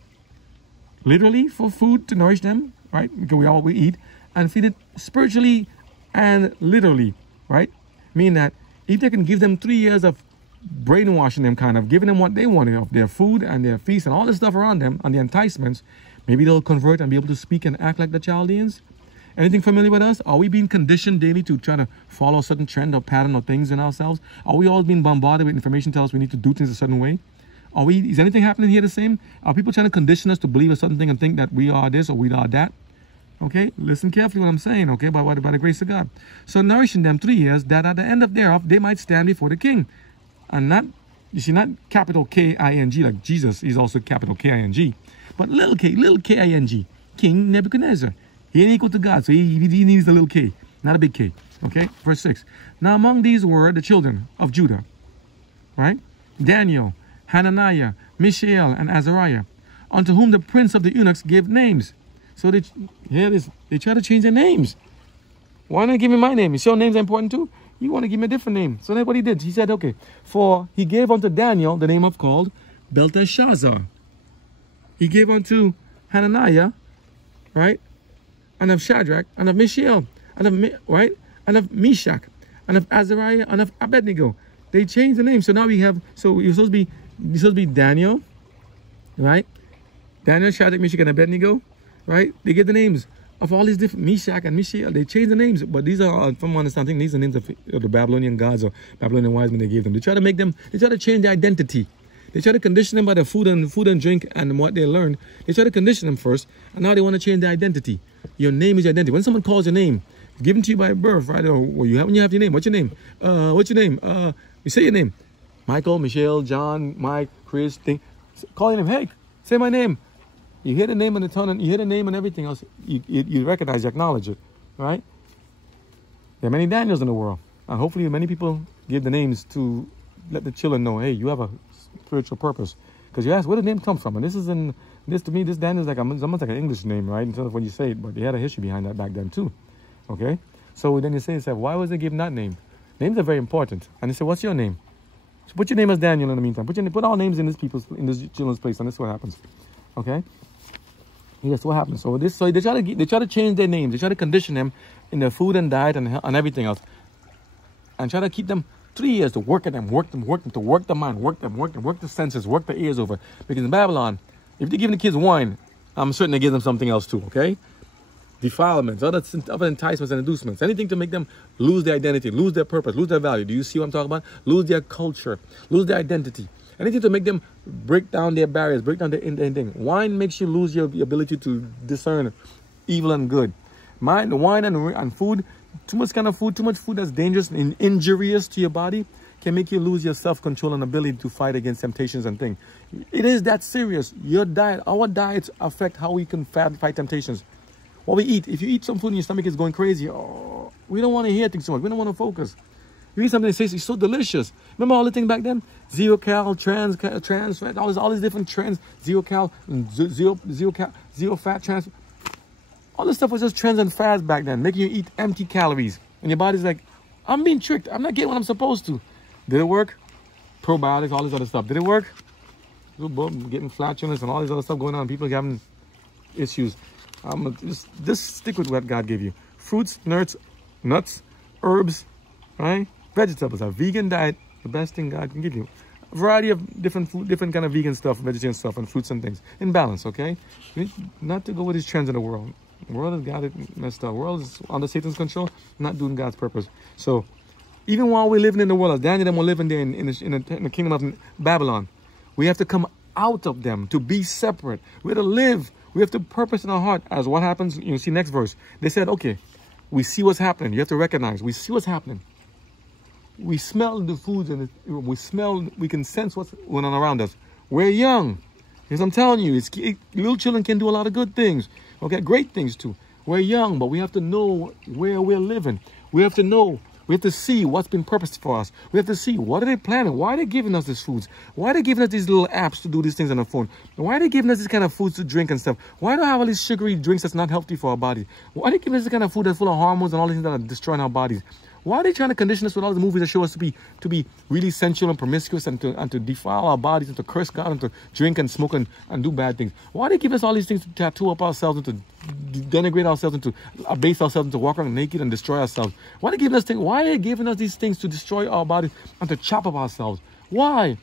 literally for food to nourish them, right? Because we eat, and feed it spiritually and literally, right? Meaning that if they can give them 3 years of brainwashing them, kind of giving them what they wanted of their food and their feast and all this stuff around them and the enticements, maybe they'll convert and be able to speak and act like the Chaldeans. Anything familiar with us? Are we being conditioned daily to try to follow a certain trend or pattern or things in ourselves? Are we all being bombarded with information telling us we need to do things a certain way? Is anything happening here the same? Are people trying to condition us to believe a certain thing and think that we are this or we are that? Okay, listen carefully what I'm saying, okay, by the grace of God. So nourishing them 3 years, that at the end of thereof, they might stand before the king. And not, you see, not capital K-I-N-G, like Jesus is also capital K-I-N-G, but little K-I-N-G, King Nebuchadnezzar. He ain't equal to God, so he needs a little K, not a big K. Okay, verse 6. Now among these were the children of Judah, right? Daniel, Hananiah, Mishael, and Azariah, unto whom the prince of the eunuchs gave names. So they try to change their names. Why not give me my name? Is your names important too? You want to give me a different name. So that's what he did. He said, okay, for he gave unto Daniel the name of called Belteshazzar. He gave unto Hananiah, right? And of Shadrach, and of Mishael, and of Meshach, and of Azariah, and of Abednego. They changed the name. So now we have, so you're supposed to be Daniel, right? Daniel, Shadrach, Meshach, and Abednego, right? They get the names of all these different Meshach and Mishael. They changed the names, but these are, from my understanding, these are names of the Babylonian gods or Babylonian wise men they gave them. They try to change their identity. They try to condition them by the food and drink and what they learn. They try to condition them first, and now they want to change their identity. Your name is your identity. When someone calls your name, given to you by birth, right? Or when you have your name, what's your name? What's your name? You say your name. Michael, Michelle, John, Mike, Chris, call your name. Hey, say my name. You hear the name on the tongue, and you hear the name and everything else. You recognize, you acknowledge it, right? There are many Daniels in the world, and hopefully many people give the names to let the children know, hey, you have a spiritual purpose. Because you ask, where did the name come from? And this to me, this Daniel is like almost like an English name, right? In terms of when you say it, but they had a history behind that back then too. Okay? So then you say, why was they given that name? Names are very important. And they say, what's your name? So put your name as Daniel in the meantime. Put all names in this children's place, and this is what happens. Okay? Yes, what happens? So they try to change their names. They try to condition them in their food and diet and everything else, and try to keep them 3 years to work at them, to work the mind, work the senses, work the ears over. Because in Babylon, if they're giving the kids wine, I'm certain they give them something else too. Okay, defilements, other enticements and inducements, anything to make them lose their identity, lose their purpose, lose their value. Do you see what I'm talking about? Lose their culture, lose their identity. Anything to make them break down their barriers, break down their thing. Wine makes you lose your ability to discern evil and good. Wine and food, too much food that's dangerous and injurious to your body can make you lose your self-control and ability to fight against temptations and things. It is that serious. Your diet, our diets affect how we can fight temptations. What we eat, if you eat some food and your stomach is going crazy, we don't want to hear things so much. We don't want to focus. You eat something that says it's so delicious. Remember all the things back then? Zero cal, trans fat, all these different trends. Zero cal, zero fat, trans. All this stuff was just trends and fads back then, making you eat empty calories. And your body's like, I'm being tricked. I'm not getting what I'm supposed to. Did it work? Probiotics, all this other stuff. Did it work? Getting flatulence and all this other stuff going on. People having issues. Just stick with what God gave you. Fruits, nuts, herbs, right? Vegetables, a vegan diet, the best thing God can give you. A variety of different food, different kind of vegan stuff, vegetarian stuff, and fruits and things. In balance, okay? Not to go with these trends in the world. The world has got it messed up. The world is under Satan's control, not doing God's purpose. So, even while we're living in the world, as Daniel and them were living there in the kingdom of Babylon, we have to come out of them to be separate. We have to live. We have to purpose in our heart. As what happens, you see next verse. They said, okay, we see what's happening. You have to recognize, we see what's happening. We smell the foods and we can sense what's going on around us. We're young. Because I'm telling you, little children can do a lot of good things. Okay, great things too. We're young, but we have to know where we're living. We have to know. We have to see what's been purposed for us. We have to see what are they planning? Why are they giving us these foods? Why are they giving us these little apps to do these things on the phone? Why are they giving us this kind of foods to drink and stuff? Why do I have all these sugary drinks that's not healthy for our body? Why are they giving us this kind of food that's full of hormones and all these things that are destroying our bodies? Why are they trying to condition us with all the movies that show us to be really sensual and promiscuous and to defile our bodies and to curse God and to drink and smoke and do bad things? Why do they give us all these things to tattoo up ourselves and to denigrate ourselves and to abase ourselves and to walk around naked and destroy ourselves? Why are they giving us things? Why are they giving us these things to destroy our bodies and to chop up ourselves? Why?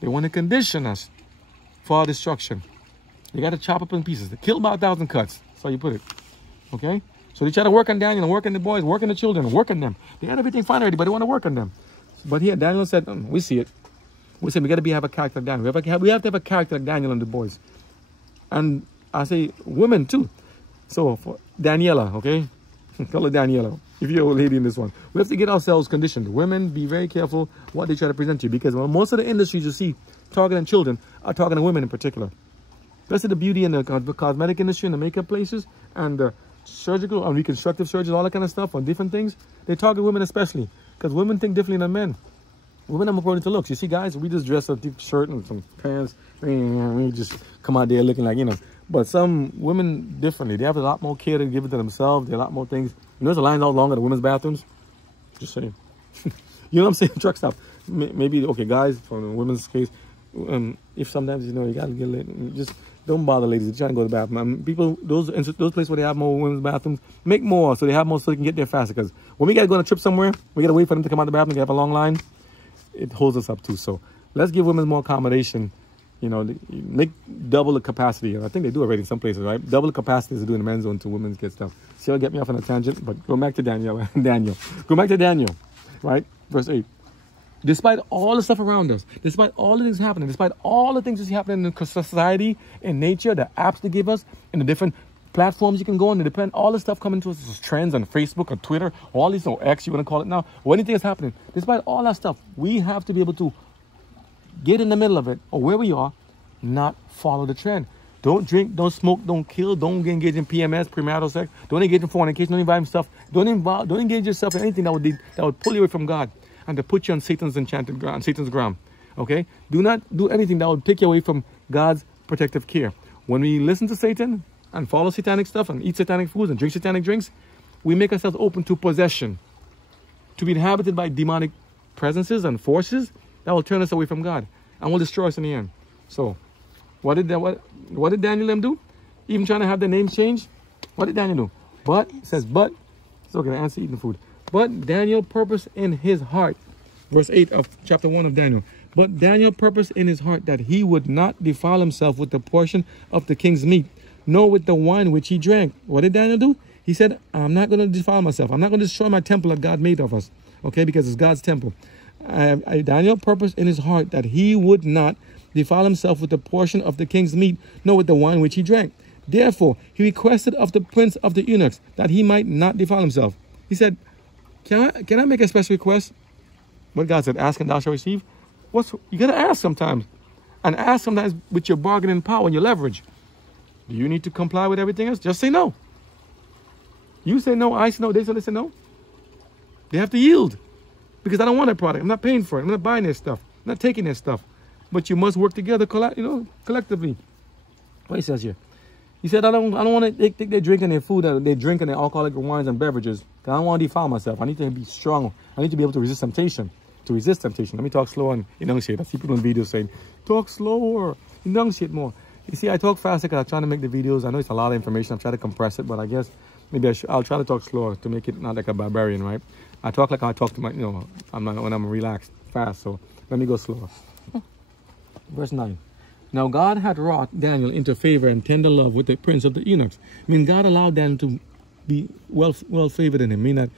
They want to condition us for our destruction. They got to chop up in pieces. They kill by 1,000 cuts. That's how you put it. Okay? So they try to work on Daniel and work on the boys, work on the children, work on them. They had everything fine already, but they want to work on them. But here, Daniel said, we see it. We said we got to have a character like Daniel. We have to have a character like Daniel and the boys. And I say women too. So for Daniela, okay? Call her Daniela. If you're a lady in this one. We have to get ourselves conditioned. Women, be very careful what they try to present to you. Because most of the industries you see targeting children are targeting women in particular. Especially the beauty and the cosmetic industry and the makeup places and the surgical and reconstructive surgeries, all that kind of stuff on different things. They target women especially because women think differently than men. Women are more prone to looks. You see, guys, we just dress a deep shirt and some pants. We just come out there looking like, But some women differently. They have a lot more care to give it to themselves. There are a lot more things. There's a line all along at the women's bathrooms. Just saying. You know what I'm saying? Truck stop. Maybe, okay, guys, for the women's case, if sometimes, you got to get late, just don't bother ladies. They're trying to go to the bathroom. People, those places where they have more women's bathrooms, make more so they have more so they can get there faster. Because when we got to go on a trip somewhere, we got to wait for them to come out of the bathroom. They have a long line. It holds us up too. So let's give women more accommodation. Make double the capacity. I think they do already in some places, right? Double the capacity to do in the men's zone to women's get stuff. See, I'll get me off on a tangent, but go back to Daniel. Go back to Daniel, right? Verse 8. Despite all the stuff around us, despite all the things happening, despite all the things that's happening in society, in nature, the apps they give us, and the different platforms you can go on, to depend, all the stuff coming to us, as trends on Facebook or Twitter, all these, or X, you want to call it now, or anything that's happening, despite all that stuff, we have to be able to get in the middle of it, or where we are, not follow the trend. Don't drink, don't smoke, don't kill, don't engage in PMS, premarital sex, don't engage in fornication, don't invite stuff, don't engage yourself in anything that would pull you away from God and to put you on Satan's enchanted ground, Satan's ground. Okay? Do not do anything that would take you away from God's protective care. When we listen to Satan and follow satanic stuff and eat satanic foods and drink satanic drinks, we make ourselves open to possession, to be inhabited by demonic presences and forces that will turn us away from God and will destroy us in the end. So, what did Daniel them do? Even trying to have their names changed? What did Daniel do? But, it says, but, it's okay, the answer eating food. But Daniel purposed in his heart, verse 8 of chapter 1 of Daniel. But Daniel purposed in his heart that he would not defile himself with the portion of the king's meat, nor with the wine which he drank. What did Daniel do? He said, I'm not going to defile myself. I'm not going to destroy my temple that God made of us. Okay, because it's God's temple. Daniel purposed in his heart that he would not defile himself with the portion of the king's meat, nor with the wine which he drank. Therefore, he requested of the prince of the eunuchs that he might not defile himself. He said, can I make a special request? What God said, ask and thou shalt receive. You got to ask sometimes. And ask sometimes with your bargaining power and your leverage. Do you need to comply with everything else? Just say no. You say no, I say no, they say no. They have to yield. Because I don't want that product. I'm not paying for it. I'm not buying their stuff. I'm not taking their stuff. But you must work together, collectively. What he says here. He said, I don't want to take their drink and their food, their drink and their alcoholic wines and beverages. I don't want to defile myself. I need to be strong. I need to be able to resist temptation. Let me talk slow and enunciate. I see people in videos saying, talk slower, enunciate more. You see, I talk faster because I'm trying to make the videos. I know it's a lot of information. I'm trying to compress it, but I guess maybe I'll try to talk slower to make it not like a barbarian, right? I talk like I talk to my, when I'm relaxed, fast. So let me go slower. Verse 9. Now God had wrought Daniel into favor and tender love with the prince of the eunuchs. God allowed Daniel to be well favored in him. That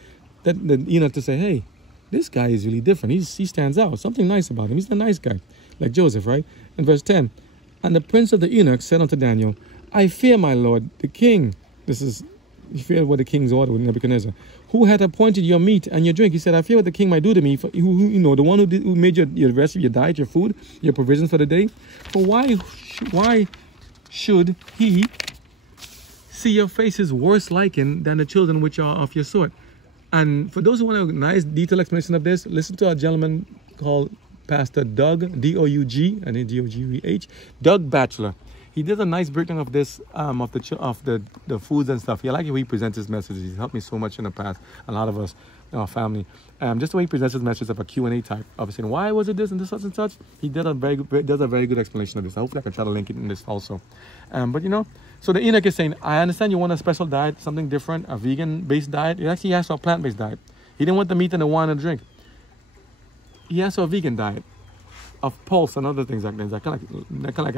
the eunuch to say, hey, this guy is really different. He stands out. Something nice about him. He's a nice guy. Like Joseph, right? And verse 10. And the prince of the eunuchs said unto Daniel, I fear my lord, the king. He feared what the king's order with Nebuchadnezzar. Who had appointed your meat and your drink? He said, I fear what the king might do to me. For the one who made your rest of your diet, your food, your provisions for the day. For why should he see your faces worse likened than the children which are of your sort? And for those who want a nice detailed explanation of this, listen to a gentleman called Pastor Doug, D-O-U-G, and then D-O-G-E-H, Doug Batchelor. he did a nice breakdown of this, of the foods and stuff. I like the way he presents his messages. He's helped me so much in the past. A lot of us in our family. Just the way he presents his message of a Q&A type. Obviously, why was it this and this such and such? He did does a very good explanation of this. Hopefully I can try to link it in this also. But you know, so the eunuch is saying, I understand you want a special diet, something different, a vegan-based diet. He actually asked for a plant-based diet. He didn't want the meat and the wine and drink. He asked for a vegan diet of pulse and other things like that.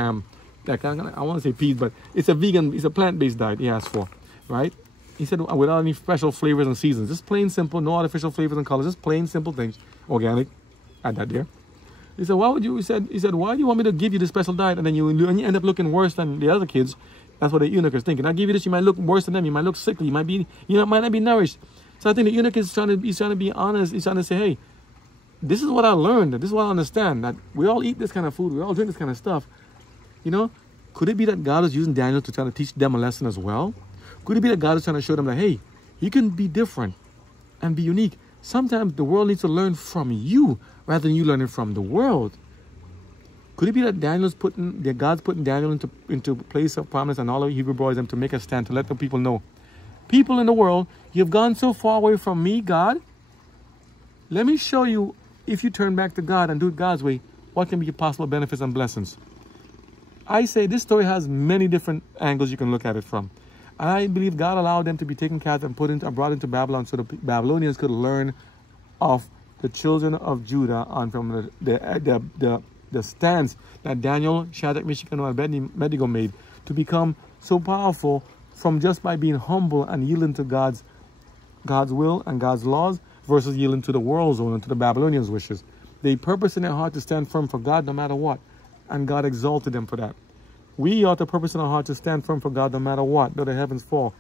I want to say peas, but it's a plant-based diet he asked for, right? He said without any special flavors and seasons, just plain simple, no artificial flavors and colors, just plain simple things, organic. Add that there. He said, why would you? He said, why do you want me to give you this special diet and then you end up looking worse than the other kids? That's what the eunuch is thinking. I give you this, you might look worse than them. You might look sickly. You might not be nourished. So I think the eunuch is trying to be honest. He's trying to say, hey, this is what I learned. This is what I understand. That we all eat this kind of food. We all drink this kind of stuff. You know, could it be that God is using Daniel to try to teach them a lesson as well? Could it be that God is trying to show them that, hey, you can be different and be unique? Sometimes the world needs to learn from you rather than you learning from the world. Could it be that God's putting Daniel into place of promise and all of Hebrew boys them to make a stand, to let the people know, people in the world, you've gone so far away from me, God. Let me show you, if you turn back to God and do it God's way, what can be your possible benefits and blessings. I say this story has many different angles you can look at it from. And I believe God allowed them to be taken captive and brought into Babylon so the Babylonians could learn of the children of Judah on from the stance that Daniel, Shadrach, Meshach, and Abednego made to become so powerful from just by being humble and yielding to God's will and God's laws versus yielding to the world's own and to the Babylonians' wishes. They purpose in their heart to stand firm for God no matter what, and God exalted them for that. We ought to purpose in our heart to stand firm for God no matter what, though the heavens fall.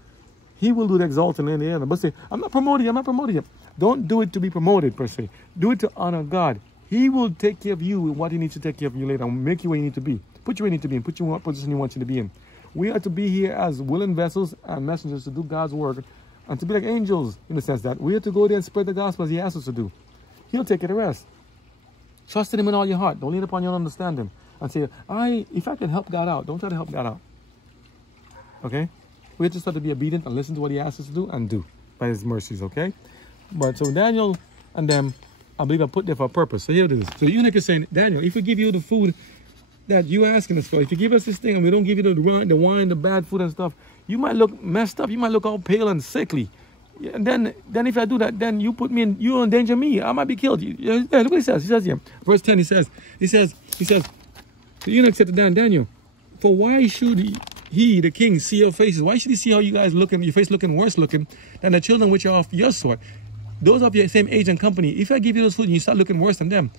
He will do the exalting in the end. But say, I'm not promoting you. Don't do it to be promoted, per se. Do it to honor God. He will take care of you with what he needs to take care of you later and make you where you need to be. Put you where you need to be and put you in what position he wants you to be in. We are to be here as willing vessels and messengers to do God's work and to be like angels in the sense that we are to go there and spread the gospel as he asks us to do. He'll take care of the rest. Trust in him in all your heart. Don't lean upon your own understanding. And say, if I can help God out, don't try to help God out. Okay? We just have to be obedient and listen to what he asks us to do and do by his mercies, okay? But so Daniel and them, I believe, are put there for a purpose. So here it is. So the eunuch is saying, Daniel, if we give you the food that you're asking us for, if you give us this thing and we don't give you the wine, the bad food and stuff, you might look messed up. You might look all pale and sickly. And then if I do that, then you put me in, you endanger me. I might be killed. Look what he says. He says here, verse 10, he says, the eunuch said to Daniel, for why should he, the king, see your faces? Why should he see how you guys looking, your face looking worse looking than the children which are of your sort? Those of your same age and company. If I give you those food and you start looking worse than them,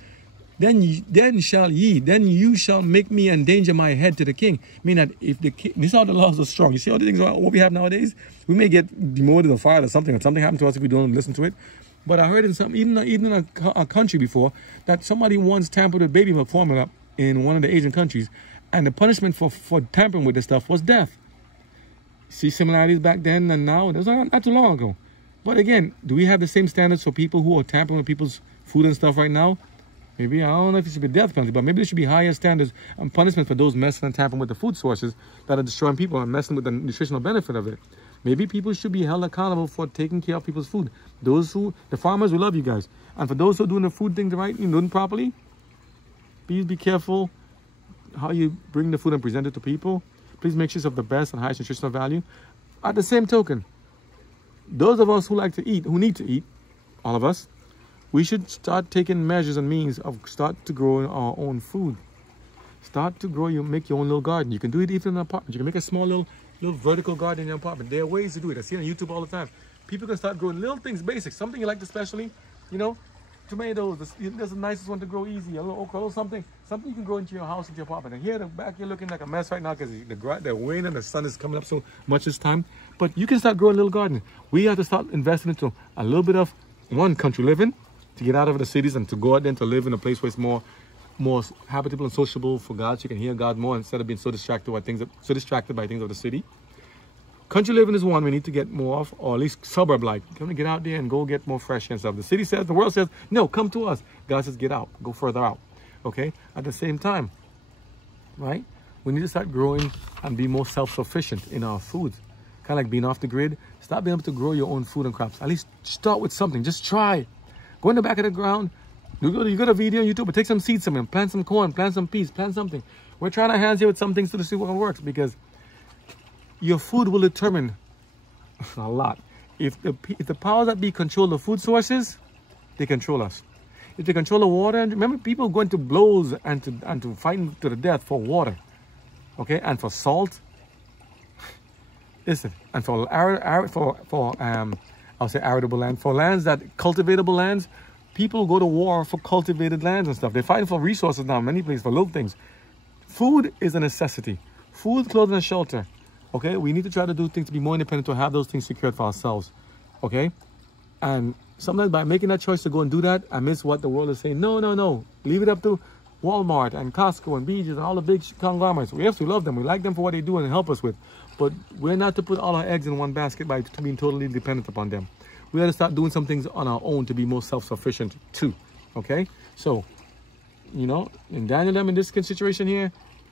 then you shall make me endanger my head to the king. Meaning that if the king, this is how the laws are strong. You see all the things what we have nowadays? We may get demoted or fired or something happened to us if we don't listen to it. But I heard in even in a country before that somebody once tampered with baby milk formula in one of the Asian countries, and the punishment for tampering with this stuff was death. See similarities back then and now? It was not too long ago. But again, do we have the same standards for people who are tampering with people's food and stuff right now? Maybe, I don't know if it should be death penalty, but maybe there should be higher standards and punishment for those messing and tampering with the food sources that are destroying people and messing with the nutritional benefit of it. Maybe people should be held accountable for taking care of people's food. The farmers, we love you guys. And for those who are doing the food thing right, doing properly, please be careful how you bring the food and present it to people. Please make sure it's of the best and highest nutritional value. At the same token, those of us who like to eat, who need to eat, all of us, we should start taking measures and means of start to grow our own food. Start to grow, make your own little garden. You can do it even in an apartment. You can make a small little vertical garden in your apartment. There are ways to do it. I see it on YouTube all the time. People can start growing little things, basics. Something you like especially, tomatoes. That's the nicest one to grow easy. A little okra, something you can grow into your house, into your apartment. And here, the back, you're looking like a mess right now because the rain and the sun is coming up so much this time. But you can start growing a little garden. We have to start investing into a little bit of, country living, to get out of the cities and to go out there and to live in a place where it's more habitable and sociable for God, so you can hear God more instead of being so distracted by things of the city. Country living is one we need to get more of, or at least suburb-like. Come and get out there and go get more fresh and stuff. The world says, no, come to us. God says, get out, go further out. Okay? At the same time, right? We need to start growing and be more self-sufficient in our food. Kind of like being off the grid. Start being able to grow your own food and crops. At least start with something. Just try. Go in the back of the ground. You got a video on YouTube, but take some seeds somewhere, plant some corn, plant some peas, plant something. We're trying our hands here with some things to see what works, because your food will determine a lot. If the powers that be control the food sources, they control us. If they control the water, and remember, people going to blows and to fighting to the death for water, okay, and for salt. Listen, and for I'll say arable land, for lands that cultivatable lands. People go to war for cultivated lands and stuff. They're fighting for resources now in many places, for little things. Food is a necessity. Food, clothing, and shelter. Okay, we need to try to do things to be more independent, to have those things secured for ourselves. Okay, and sometimes by making that choice to go and do that, I miss what the world is saying. No, no, no. Leave it up to Walmart and Costco and BJ's and all the big conglomerates. We absolutely love them. We like them for what they do and help us with. But we're not to put all our eggs in one basket by being totally dependent upon them. We got to start doing some things on our own to be more self-sufficient too. Okay, so you know, in Daniel them in this situation here,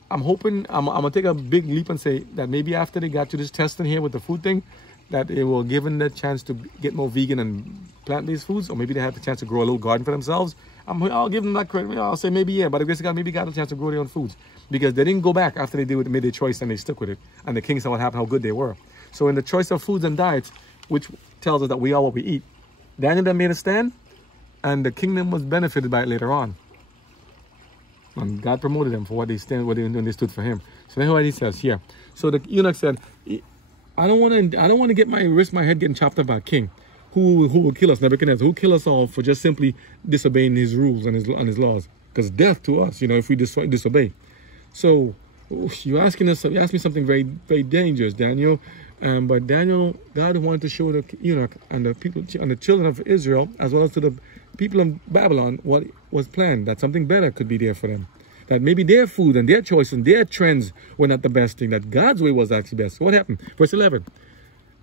I'm hoping I'm gonna take a big leap and say that maybe after they got to this testing here with the food thing, that they were given the chance to get more vegan and plant-based foods, or maybe they had the chance to grow a little garden for themselves. I'll give them that credit. I'll say maybe, yeah, but I guess they maybe got a chance to grow their own foods, because they didn't go back after they made their choice and they stuck with it. And the king saw what happened, how good they were. So in the choice of foods and diets, which tells us that we are what we eat, Daniel then made a stand, and the kingdom was benefited by it later on. And God promoted them for what they stand, when they stood for Him. So that's what He says here. So the eunuch said, I don't want to get my head getting chopped up by a king who will kill us, Nebuchadnezzar, who will kill us all for just simply disobeying his rules and his laws. Because death to us, you know, if we disobey. So you asked me something very, very dangerous, Daniel. But Daniel, God wanted to show the eunuch and the people and the children of Israel, as well as to the people in Babylon, what was planned, that something better could be there for them. That maybe their food and their choices and their trends were not the best thing, that God's way was actually best. So what happened? Verse 11.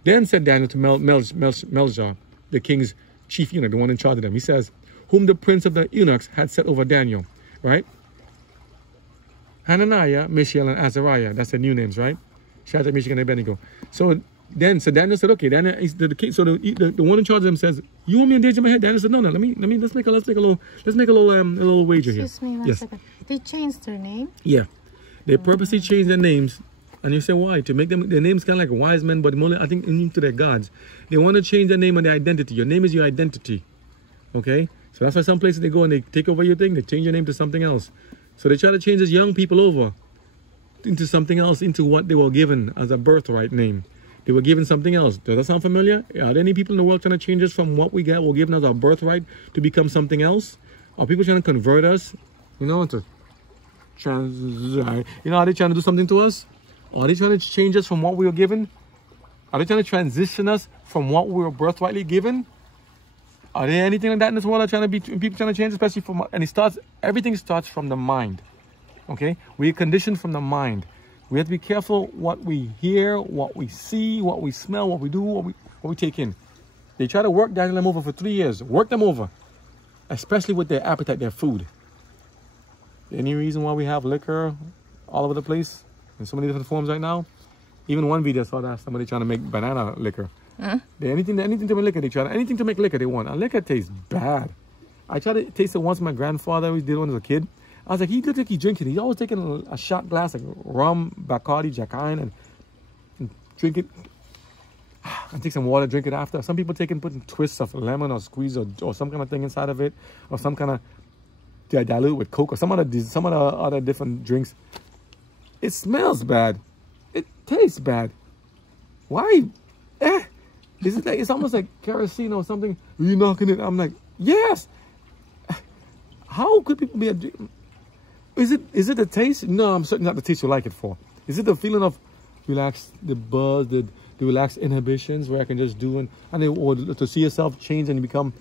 Then said Daniel to Melchizedek, the king's chief eunuch, the one in charge of them. He says, whom the prince of the eunuchs had set over Daniel, right? Hananiah, Mishael, and Azariah. That's their new names, right? Shadrach, Meshach, and Abednego. So Daniel said, okay. Daniel, the king, so the one in charge of them says, you want me to endanger my head? Daniel said, no. Let's make a little wager here. Excuse me one second. They changed their name? Yeah, they purposely changed their names. And you say why? To make them their names kind of like wise men, but more, I think, into their gods. They want to change their name and their identity. Your name is your identity. Okay, so that's why some places they go and they take over your thing. They change your name to something else. So they try to change these young people over into something else, into what they were given as a birthright name. They were given something else. Does that sound familiar? Are there any people in the world trying to change us from what we were given as our birthright to become something else? Are people trying to convert us, you know, are they trying to do something to us? Are they trying to change us from what we were given? Are they trying to transition us from what we were birthrightly given? Are there anything like that in this world people trying to change, especially from, and everything starts from the mind. Okay? We are conditioned from the mind. We have to be careful what we hear, what we see, what we smell, what we do, what we take in. They try to work Daniel over for 3 years. Work them over. Especially with their appetite, their food. Any reason why we have liquor all over the place in so many different forms right now? Even one video I saw that somebody trying to make banana liquor. Anything to make liquor, anything to make liquor they want. And liquor tastes bad. I tried to taste it once. My grandfather always did when I was a kid. I was like, he looked like he's drinking. He's always taking a shot glass like rum, Bacardi, Jack and drink it. And take some water, drink it after. Some people putting twists of lemon or squeeze or some kind of thing inside of it, or some kind of dilute with Coke or some other different drinks. It smells bad. It tastes bad. Why? It's almost like kerosene or something. Are you knocking it? I'm like, yes. How could people be Is it the taste? No, I'm certainly not the taste you like it for. Is it the feeling of relax, the buzz, the relaxed inhibitions where I can just do or to see yourself change and you become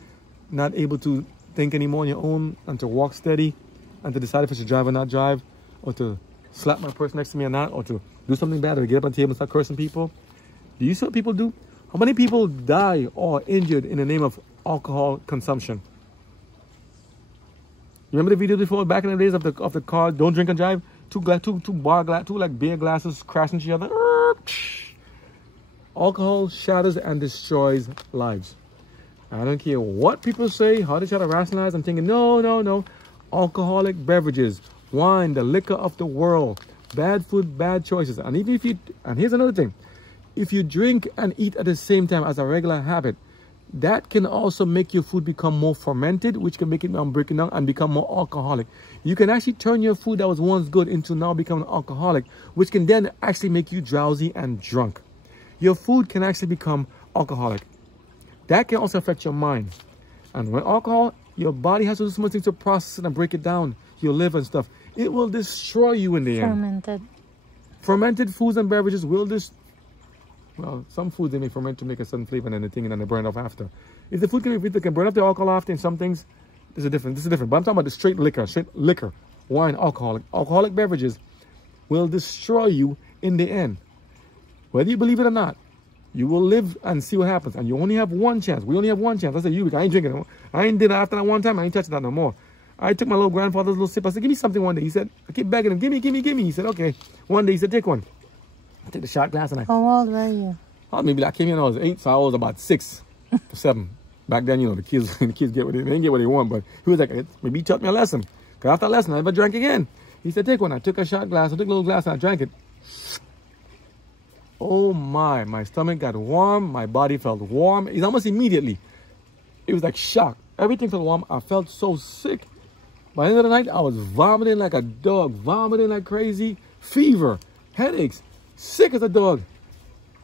not able to think anymore on your own, and to walk steady, and to decide if I should drive or not drive, or to slap my person next to me or not, or to do something bad, or get up on the table and start cursing people? Do you see what people do? How many people die or injured in the name of alcohol consumption? You remember the video before, back in the days of the car, don't drink and drive? two like beer glasses crashing into each other. Alcohol shatters and destroys lives. I don't care what people say, how they try to rationalize. I'm thinking, no. Alcoholic beverages, wine, the liquor of the world, bad food, bad choices. And even if and here's another thing, if you drink and eat at the same time as a regular habit, that can also make your food become more fermented, which can make it breaking down and become more alcoholic. You can actually turn your food that was once good into now becoming alcoholic, which can then actually make you drowsy and drunk. Your food can actually become alcoholic. That can also affect your mind. And when alcohol, your body has to do so much things to process it and break it down, your liver and stuff. It will destroy you in the end. Fermented foods and beverages will well, some foods they may ferment to make a certain flavor and then the thing and then they burn off after. If the food can burn off the alcohol after, in some things, this is different. But I'm talking about the straight liquor, wine, alcoholic beverages will destroy you in the end. Whether you believe it or not, you will live and see what happens. And you only have one chance. We only have one chance. I said, I ain't drinking no more. I ain't did it after that one time. I ain't touching that no more. I took my little grandfather's little sip. I said, give me something one day. He said, I keep begging him, give me. He said, okay. One day he said, take one. I took the shot glass and How old were you? Maybe I came in when I was 8, so I was about 6 or 7. Back then, the kids get what they didn't get what they want, but he was like, maybe he taught me a lesson. Because after that lesson, I never drank again. He said, take one. I took a shot glass, I took a little glass and I drank it. Oh my stomach got warm, my body felt warm. It's almost immediately. It was like shock. Everything felt warm. I felt so sick. By the end of the night, I was vomiting like a dog, vomiting like crazy, fever, headaches, sick as a dog.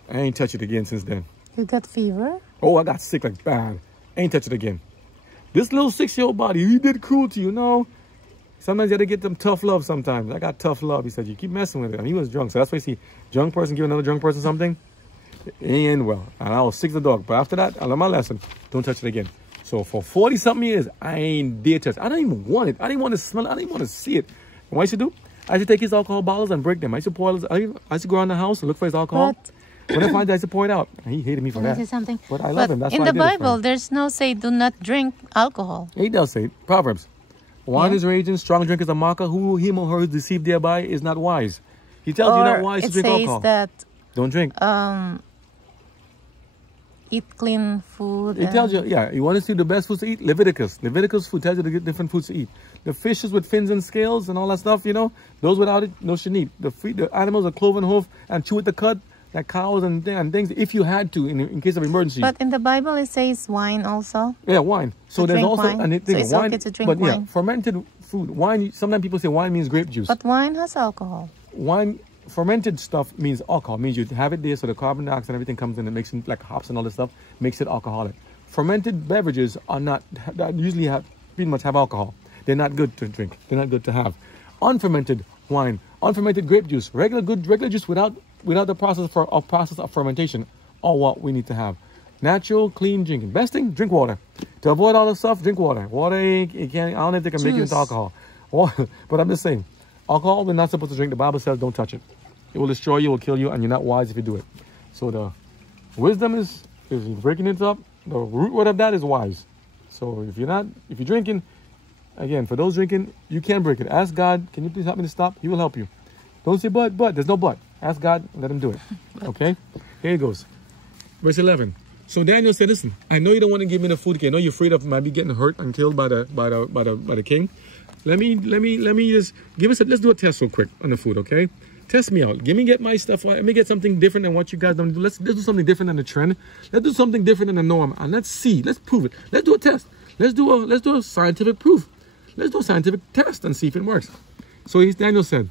I ain't touched it again since then. You got fever? Oh, I got sick like bad. Ain't touched it again. This little 6-year-old body, he did cruel to you, know. Sometimes you have to get them tough love sometimes. I got tough love. He said, you keep messing with it. And he was drunk. So that's why you see, drunk person give another drunk person something. It ain't end well. And I was sick as a dog. But after that, I learned my lesson. Don't touch it again. So for 40-something years, I ain't dare touch it. I don't even want it. I didn't want to smell it. I didn't want to see it. And what I should do? I should take his alcohol bottles and break them. I used to go around the house and look for his alcohol. When I find it, I used to pour it out. And he hated me for that. Something. But I love him. That's in why the I did Bible, there's no say do not drink alcohol. He does say Proverbs. Wine is raging, strong drink is a mocker. Who him or her is deceived thereby is not wise. He tells you not wise to drink alcohol. It says that don't drink. Eat clean food. It tells you, you want to see the best foods to eat? Leviticus food tells you to get different foods to eat. The fishes with fins and scales and all that stuff, those without it, no should eat. The animals with cloven hoof and chew with the cud, like cows and things, if you had to, in case of emergency. But in the Bible, it says wine also. Yeah, wine. So there's also wine. So it's wine, okay to drink wine. Fermented food. Wine. Sometimes people say wine means grape juice. But wine has alcohol. Wine, fermented stuff means alcohol. It means you have it there, so the carbon dioxide and everything comes in and makes it like hops and all this stuff, makes it alcoholic. Fermented beverages are not that usually pretty much have alcohol. They're not good to drink. They're not good to have. Unfermented wine, unfermented grape juice, regular juice without the process of fermentation, are what we need to have. Natural, clean drinking. Best thing, drink water. To avoid all this stuff, drink water. Water, it can't. I don't know if they can make it into alcohol. But I'm just saying, alcohol we're not supposed to drink. The Bible says don't touch it. It will destroy you, it will kill you, and you're not wise if you do it. So the wisdom is breaking it up. The root word of that is wise. So if you're drinking, again, for those drinking, you can break it. Ask God, can you please help me to stop? He will help you. Don't say but. There's no but. Ask God, let him do it. Okay? Here it goes. Verse 11. So Daniel said, listen, I know you don't want to give me the food. I know you're afraid of maybe getting hurt and killed by the king. Let me just give us let's do a test real quick on the food, okay? Test me out. Get my stuff. Let me get something different than what you guys don't do. Let's do something different than the trend. Let's do something different than the norm. And let's see. Let's prove it. Let's do a test. Let's do a scientific proof. Let's do a scientific test and see if it works. So Daniel said,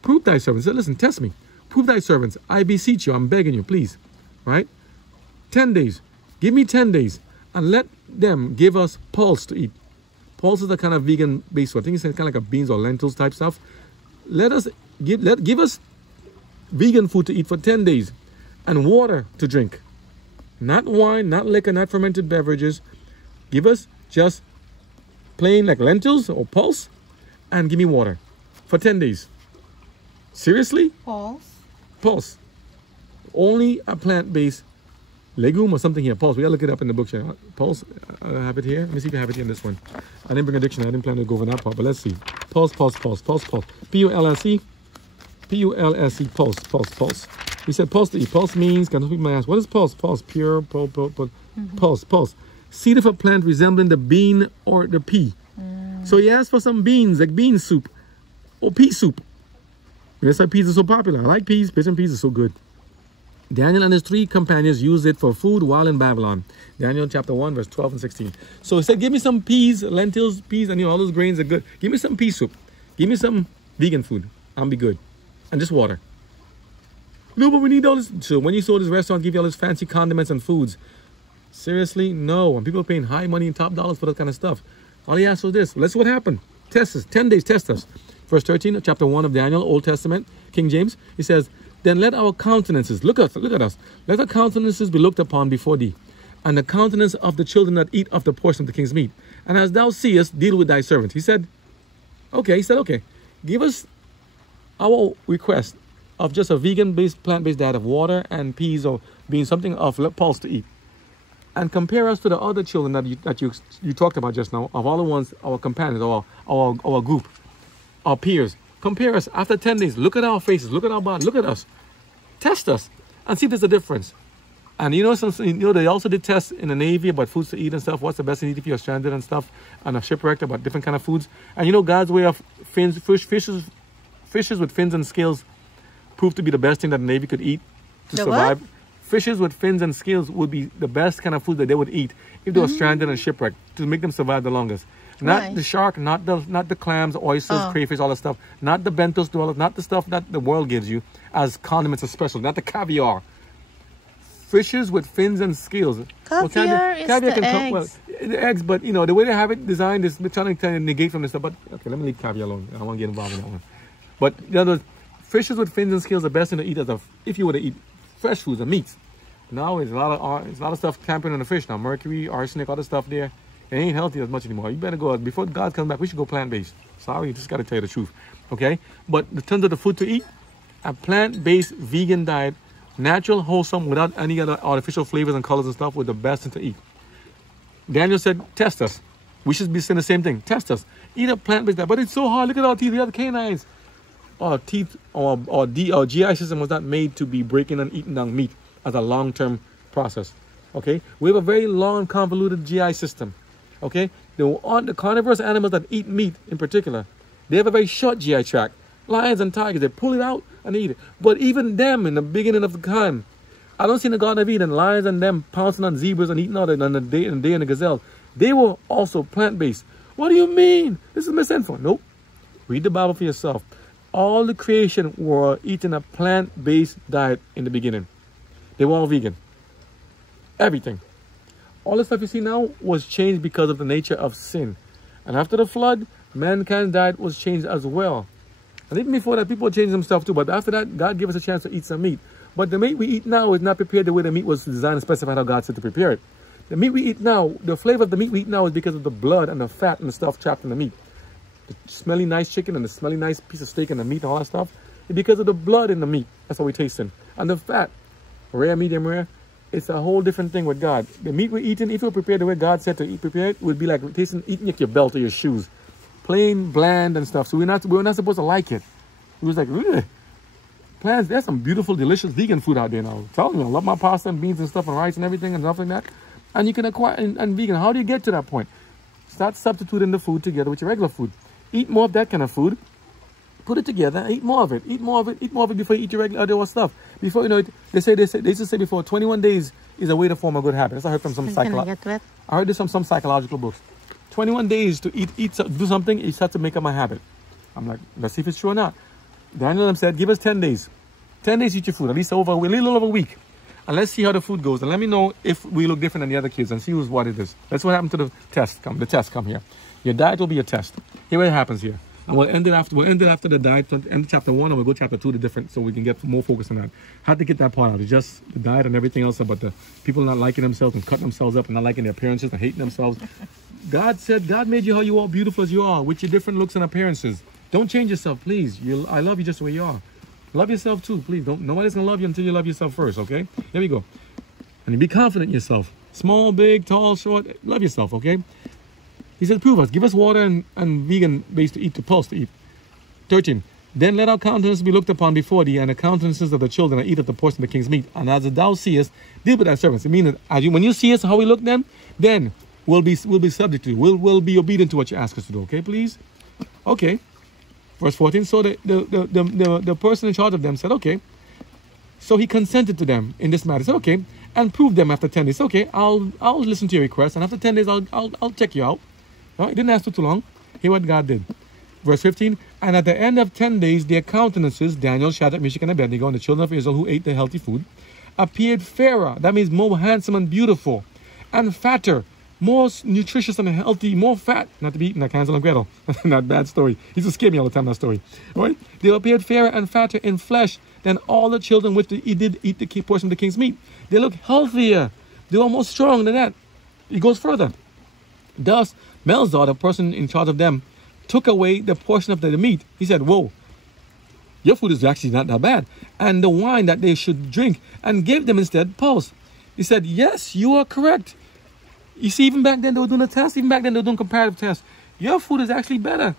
prove thy servants. Listen, test me. Prove thy servants. I beseech you. I'm begging you, please. Right? 10 days. Give me 10 days. And let them give us pulse to eat. Pulse is a kind of vegan-based food. I think it's kind of like a beans or lentils type stuff. Give us vegan food to eat for 10 days. And water to drink. Not wine, not liquor, not fermented beverages. Give us just plain like lentils or pulse. And give me water. For 10 days. Seriously? Pulse. Pulse. Only a plant-based legume or something here. Pulse. We gotta look it up in the book here. Pulse. I have it here. Let me see if I have it here in this one. I didn't bring a dictionary. I didn't plan to go over that part, but let's see. Pulse. P-U-L-S-E. P-U-L-S-E. Pulse. We said pulse to eat. Pulse means, can people ask, what is pulse? Pulse. Pure. Pulse. Seed of a plant resembling the bean or the pea. So he asked for some beans, like bean soup or pea soup. That's why peas are so popular. I like peas. Pigeon peas are so good. Daniel and his 3 companions used it for food while in Babylon. Daniel chapter 1, verse 12 and 16. So he said, give me some peas, lentils, peas, and all those grains are good. Give me some pea soup. Give me some vegan food. I'll be good. And just water. No, but we need all this. So when you saw this restaurant give you all this fancy condiments and foods, seriously, no. And people are paying high money and top dollars for that kind of stuff. All he asked was this. Let's see what happened. Test us. 10 days, test us. Verse 13 of chapter 1 of Daniel, Old Testament, King James. He says, then let our countenances, look at us. Let our countenances be looked upon before thee, and the countenance of the children that eat of the portion of the king's meat. And as thou seest, deal with thy servant. He said, okay. Give us our request of just a vegan-based, plant-based diet of water and peas or beans, something of pulse to eat. And compare us to the other children that you talked about just now, of all the ones, our companions, our group, our peers. Compare us after 10 days. Look at our faces. Look at our body. Look at us. Test us and see if there's a difference. And they also did tests in the Navy about foods to eat and stuff. What's the best to eat if you're stranded and stuff, and a shipwrecked, about different kind of foods. And God's way of fishes with fins and scales proved to be the best thing that the Navy could eat to survive. What? Fishes with fins and scales would be the best kind of food that they would eat if they were stranded and shipwrecked, to make them survive the longest. Not the shark, not the clams, oysters, crayfish, all that stuff. Not the bentos, not the stuff that the world gives you as condiments or special. Not the caviar. Fishes with fins and scales. Caviar is the eggs. The eggs, but the way they have it designed is trying to negate from this stuff. But okay, let me leave caviar alone. I don't want to get involved in that one. But the fishes with fins and scales are the best thing to eat if you were to eat fresh foods and meats. Now it's a lot of stuff camping on the fish now. Mercury, arsenic, all the stuff there. It ain't healthy as much anymore. You better go, before God comes back, we should go plant-based. Sorry, just got to tell you the truth. Okay? But in terms of the food to eat, a plant-based vegan diet, natural, wholesome, without any other artificial flavors and colors and stuff, was the best thing to eat. Daniel said, test us. We should be saying the same thing. Test us. Eat a plant-based diet. But it's so hard. Look at our teeth. We have canines. Our teeth, our GI system was not made to be breaking and eating down meat as a long-term process. Okay? We have a very long, convoluted GI system. Okay? The carnivorous animals that eat meat in particular, they have a very short GI tract. Lions and tigers, they pull it out and eat it. But even them, in the beginning of the time, I don't see in the Garden of Eden, lions and them pouncing on zebras and eating all that on the day and the gazelle. They were also plant-based. What do you mean? This is misinfo. Nope. Read the Bible for yourself. All the creation were eating a plant-based diet in the beginning. They were all vegan. Everything. All the stuff you see now was changed because of the nature of sin. And after the flood, mankind's diet was changed as well. And even before that, people changed themselves too. But after that, God gave us a chance to eat some meat. But the meat we eat now is not prepared the way the meat was designed and specified how God said to prepare it. The meat we eat now, the flavor of the meat we eat now is because of the blood and the fat and the stuff trapped in the meat. The smelly nice chicken and the smelly nice piece of steak and the meat and all that stuff is because of the blood in the meat. That's what we taste in. And the fat, rare, medium rare, it's a whole different thing with God. The meat we're eating, if it were prepared the way God said to prepare it, would be like eating your belt or your shoes. Plain, bland and stuff. So we're not supposed to like it. It was like, really? Plants, there's some beautiful, delicious vegan food out there now. I'm telling you, I love my pasta and beans and stuff and rice and everything and stuff like that. And you can acquire, and vegan, how do you get to that point? Start substituting the food together with your regular food. Eat more of that kind of food. Put it together. Eat more of it. Eat more of it. Eat more of it before you eat your regular other stuff. Before they used to say before 21 days is a way to form a good habit. That's what I heard from some psychological. I heard this from some psychological books. 21 days to do something, you start to make up a habit. I'm like, let's see if it's true or not. Daniel said, give us 10 days. 10 days to eat your food, at least a little over a week. And let's see how the food goes. And let me know if we look different than the other kids and see what it is. That's what happened to the test. The test come here. Your diet will be a test. Here what happens here. And we'll end it after the diet, end chapter 1, and we'll go chapter 2 to different, so we can get more focus on that. How to get that part out. It's just the diet and everything else about the people not liking themselves and cutting themselves up and not liking their appearances and hating themselves. God said, God made you how you are, beautiful as you are, with your different looks and appearances. Don't change yourself, please. I love you just the way you are. Love yourself too, please. Nobody's gonna love you until you love yourself first, okay? There we go. And be confident in yourself. Small, big, tall, short, love yourself, okay? He said, prove us. Give us water and vegan base to eat, to pulse to eat. 13. Then let our countenance be looked upon before thee, and the countenances of the children that eat of the portion of the king's meat. And as thou seest, deal with thy servants. It means that when you see us, how we look then we'll be subject to you. We'll be obedient to what you ask us to do, okay, please? Okay. Verse 14. So the person in charge of them said, okay. So he consented to them in this matter. He said, okay, and proved them after 10 days. Okay, I'll listen to your request, and after 10 days I'll check you out. No, it didn't ask for too long. Hear what God did. Verse 15, and at the end of 10 days, their countenances, Daniel, Shadrach, Meshach, and Abednego, and the children of Israel who ate the healthy food, appeared fairer, that means more handsome and beautiful, and fatter, more nutritious and healthy, more fat, not to be eaten like Hansel and Gretel. Not bad story. He used to scare me all the time, that story. All right? They appeared fairer and fatter in flesh than all the children which did eat the portion of the king's meat. They look healthier. They were more strong than that. He goes further. Thus, Melzar, the person in charge of them, took away the portion of the meat. He said, whoa, your food is actually not that bad. And the wine that they should drink, and gave them instead pulse. He said, yes, you are correct. You see, even back then they were doing a test. Even back then they were doing comparative tests. Your food is actually better.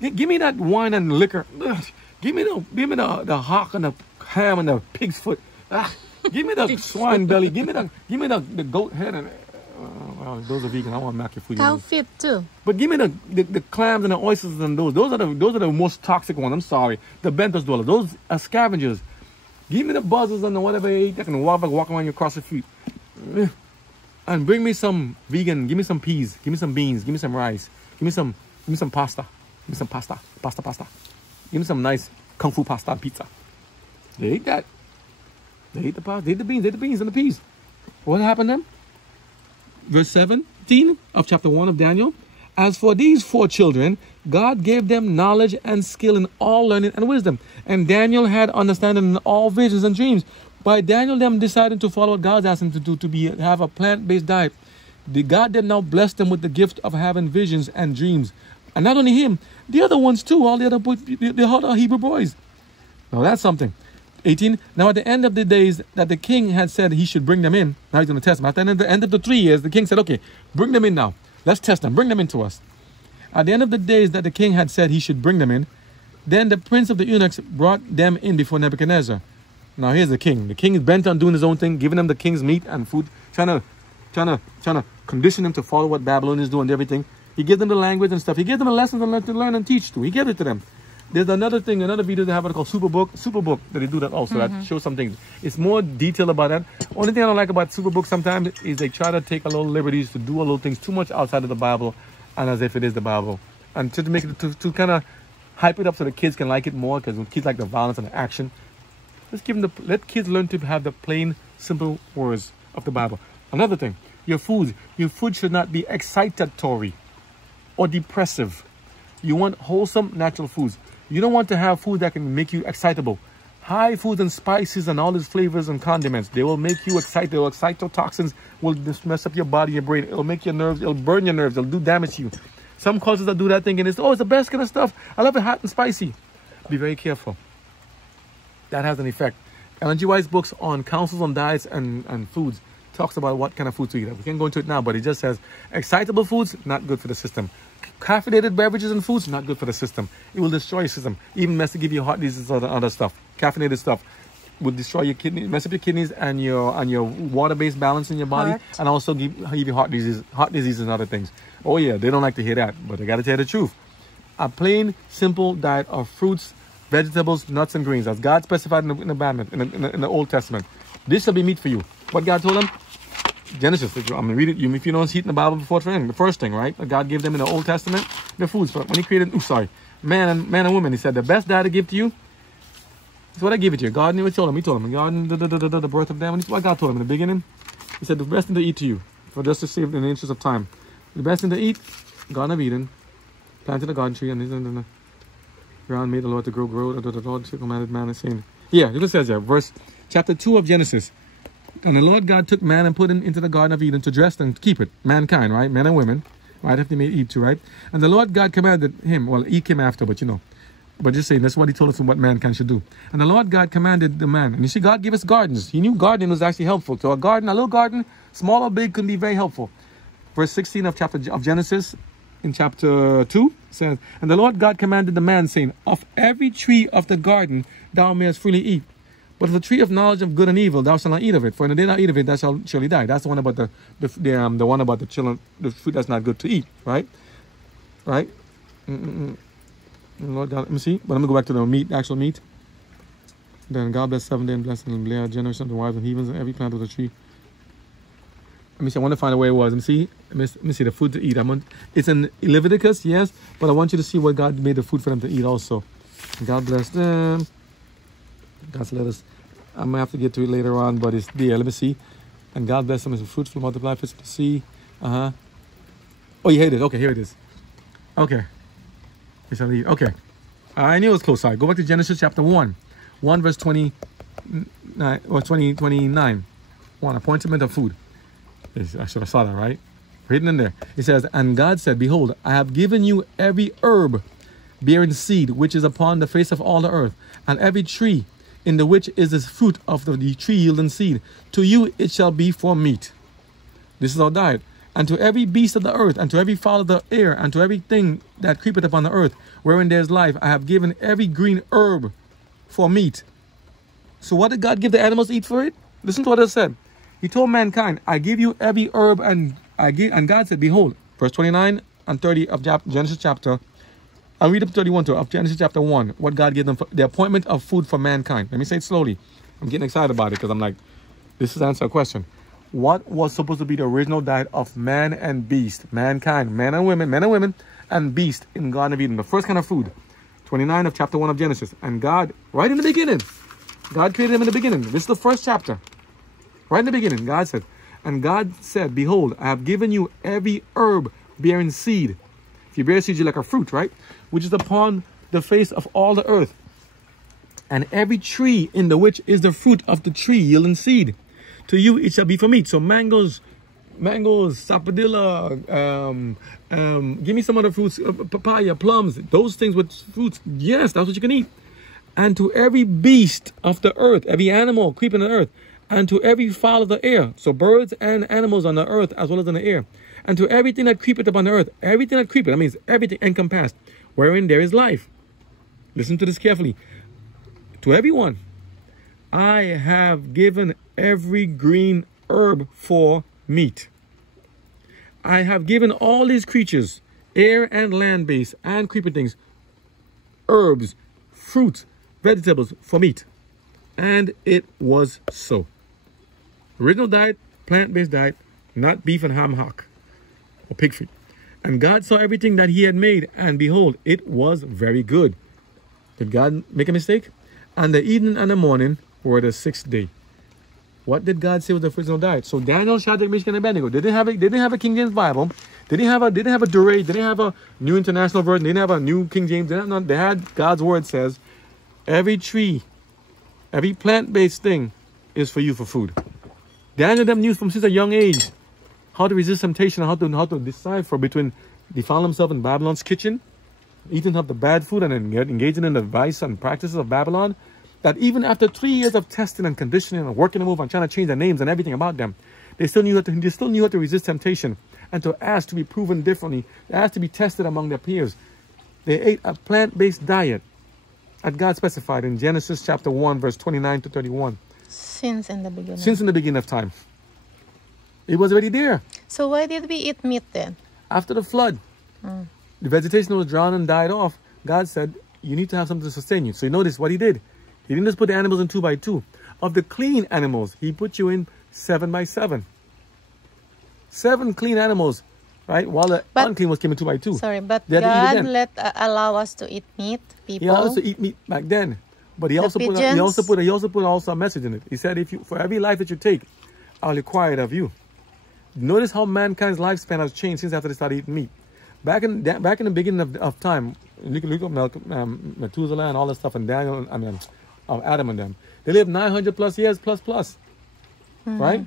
Give me that wine and liquor. Ugh. Give me the hawk and the ham and the pig's foot. Ugh. Give me the swine belly. Give me the goat head and well, those are vegan. I want to make your food. Cow feet too. But give me the clams and the oysters and those. Those are the most toxic ones. I'm sorry. The bentos dwellers. Those are scavengers. Give me the buzzers and the whatever you eat that can walk around your cross your feet. And bring me some vegan. Give me some peas. Give me some beans. Give me some rice. Give me some pasta. Give me some pasta. Pasta. Give me some nice kung fu pasta and pizza. They ate that. They ate the pasta. They ate the beans. They ate the beans and the peas. What happened then? Verse 17 of chapter 1 of Daniel. As for these 4 children, God gave them knowledge and skill in all learning and wisdom. And Daniel had understanding in all visions and dreams. By Daniel them deciding to follow what God asked him to do, have a plant-based diet. God then now blessed them with the gift of having visions and dreams. And not only him, the other ones too, all the other Hebrew boys. Now that's something. 18. Now at the end of the days that the king had said he should bring them in. Now he's going to test them. At the end of the 3 years, the king said, okay, bring them in now. Let's test them. Bring them into us. At the end of the days that the king had said he should bring them in, then the prince of the eunuchs brought them in before Nebuchadnezzar. Now here's the king. The king is bent on doing his own thing, giving them the king's meat and food, trying to condition them to follow what Babylon is doing and everything. He gave them the language and stuff. He gave them the lessons to learn and teach too. He gave it to them. There's another video they have called Superbook that they do that also. That shows some things. It's more detailed about that. Only thing I don't like about Superbook sometimes is they try to take a little liberties to do a little things too much outside of the Bible and as if it is the Bible. And to make it to kind of hype it up so the kids can like it more, because when kids like the violence and the action, let kids learn to have the plain, simple words of the Bible. Another thing, your food should not be excitatory or depressive. You want wholesome, natural foods. You don't want to have food that can make you excitable. High foods and spices and all these flavors and condiments, they will make you excited. Excitotoxins will just mess up your body, your brain. It'll make your nerves, it'll burn your nerves, it'll do damage to you. Some cultures that do that thing and it's the best kind of stuff. I love it hot and spicy. Be very careful. That has an effect. Ellen G. White's books on counsels on diets and foods talks about what kind of foods to eat. We can't go into it now, but it just says excitable foods, not good for the system. Caffeinated beverages and foods, not good for the system. It will destroy your system. Even mess to give you heart disease and other stuff. Caffeinated stuff will destroy your kidney, mess up your kidneys and your water-based balance in your body, and also give you heart disease and other things. Oh yeah, they don't like to hear that, but they got to tell the truth. A plain, simple diet of fruits, vegetables, nuts, and greens, as God specified in the Old Testament. This shall be meat for you. What God told them? Genesis. I'm going to read it. If you don't see it in the Bible before, the first thing, right? That God gave them in the Old Testament, the foods. When He created, man and woman, He said, the best diet to give to you is what I give it to you. God knew what He told him. He told him, God, the birth of them. What God told him in the beginning. He said, the best thing to eat to you, for just to save in the interest of time. The best thing to eat, Garden of Eden, planted a garden tree, and the ground made the Lord to grow. The Lord commanded man and saying, yeah, it says here, chapter 2 of Genesis. And the Lord God took man and put him into the Garden of Eden to dress and keep it. Mankind, right? Men and women, right? If they made Eve too, right? And the Lord God commanded him, well, Eve came after, but But just saying, that's what he told us what mankind should do. And the Lord God commanded the man. And you see, God gave us gardens. He knew gardening was actually helpful. So a garden, a little garden, small or big, can be very helpful. Verse 16 of Genesis, in chapter 2, says, and the Lord God commanded the man, saying, of every tree of the garden thou mayest freely eat. But of the tree of knowledge of good and evil thou shalt not eat of it. For in the day thou eat of it, thou shalt surely die. That's the one about the one about the children, the fruit that's not good to eat, right? Right? Lord God, let me see. But I'm going to go back to the meat, actual meat. Then God bless 7 days and bless and bless generation of the wives and heathens and every plant of the tree. Let me see. I want to find out where it was. Let me see. Let me see the food to eat. It's in Leviticus, yes, but I want you to see what God made the food for them to eat also. God bless them. God's let us. I'm gonna have to get to it later on, but it's there. Let me see. And God bless them as fruitful, multiply, fish to see. Oh, yeah, here it is. Okay, here it is. Okay. Okay. I knew it was close. Sorry. Go back to Genesis chapter 1 verse 29 or 29. One appointment of food. I should have saw that, right? Written in there. It says, and God said, behold, I have given you every herb bearing seed, which is upon the face of all the earth, and every tree in the which is the fruit of the tree yielding seed. To you it shall be for meat. This is our diet. And to every beast of the earth, and to every fowl of the air, and to everything that creepeth upon the earth, wherein there is life, I have given every green herb for meat. So what did God give the animals to eat for it? Listen to what it said. He told mankind, I give you every herb, and God said, behold, verse 29 and 30 of Genesis chapter, I'll read up 31 of Genesis chapter 1, what God gave them for the appointment of food for mankind. Let me say it slowly. I'm getting excited about it because I'm like, this is answer a question. What was supposed to be the original diet of man and beast, mankind, men and women, and beast in Garden of Eden? The first kind of food, 29 of chapter 1 of Genesis. And God, right in the beginning, God created them in the beginning. This is the first chapter. Right in the beginning, God said, and God said, behold, I have given you every herb bearing seed. If you bear seed, you're like a fruit, right? Which is upon the face of all the earth. And every tree in the which is the fruit of the tree yielding seed. To you it shall be for meat. So mangoes, sapodilla, give me some other fruits, papaya, plums, those things with fruits. Yes, that's what you can eat. And to every beast of the earth, every animal creeping on the earth, and to every fowl of the air, so birds and animals on the earth as well as in the air, and to everything that creepeth upon the earth, everything that creepeth, that means everything encompassed, wherein there is life. Listen to this carefully. To everyone, I have given every green herb for meat. I have given all these creatures, air and land-based and creeping things, herbs, fruits, vegetables for meat. And it was so. Original diet, plant-based diet, not beef and ham hock or pig feet. And God saw everything that he had made, and behold, it was very good. Did God make a mistake? And the evening and the morning were the 6th day. What did God say was the original diet? So Daniel, Shadrach, Meshach, and Abednego, they didn't have a King James Bible. They didn't have a Durate. They didn't have a New International Version. They didn't have a New King James. They had God's word says, every tree, every plant-based thing is for you for food. Daniel them knew from since a young age how to resist temptation, how to decipher between defiling himself in Babylon's kitchen, eating up the bad food, and then engaging in the vice and practices of Babylon. That even after 3 years of testing and conditioning and working them over and trying to change their names and everything about them, they still knew how to resist temptation and to ask to be proven differently. They asked to be tested among their peers. They ate a plant-based diet as God specified in Genesis chapter 1, verse 29 to 31. Since in the beginning. Since in the beginning of time. It was already there. So why did we eat meat then? After the flood, the vegetation was drowned and died off. God said, you need to have something to sustain you. So you notice what he did. He didn't just put the animals in 2 by 2. Of the clean animals, he put you in 7 by 7. 7 clean animals, right? While the unclean was came in 2 by 2. Sorry, but God allow us to eat meat, people. He allowed us to eat meat back then. But he also put a message in it. He said, for every life that you take, I'll require it of you. Notice how mankind's lifespan has changed since after they started eating meat. Back in the beginning of time, look at Methuselah and all that stuff, and Daniel, of Adam and them. They lived 900 plus years plus. Right?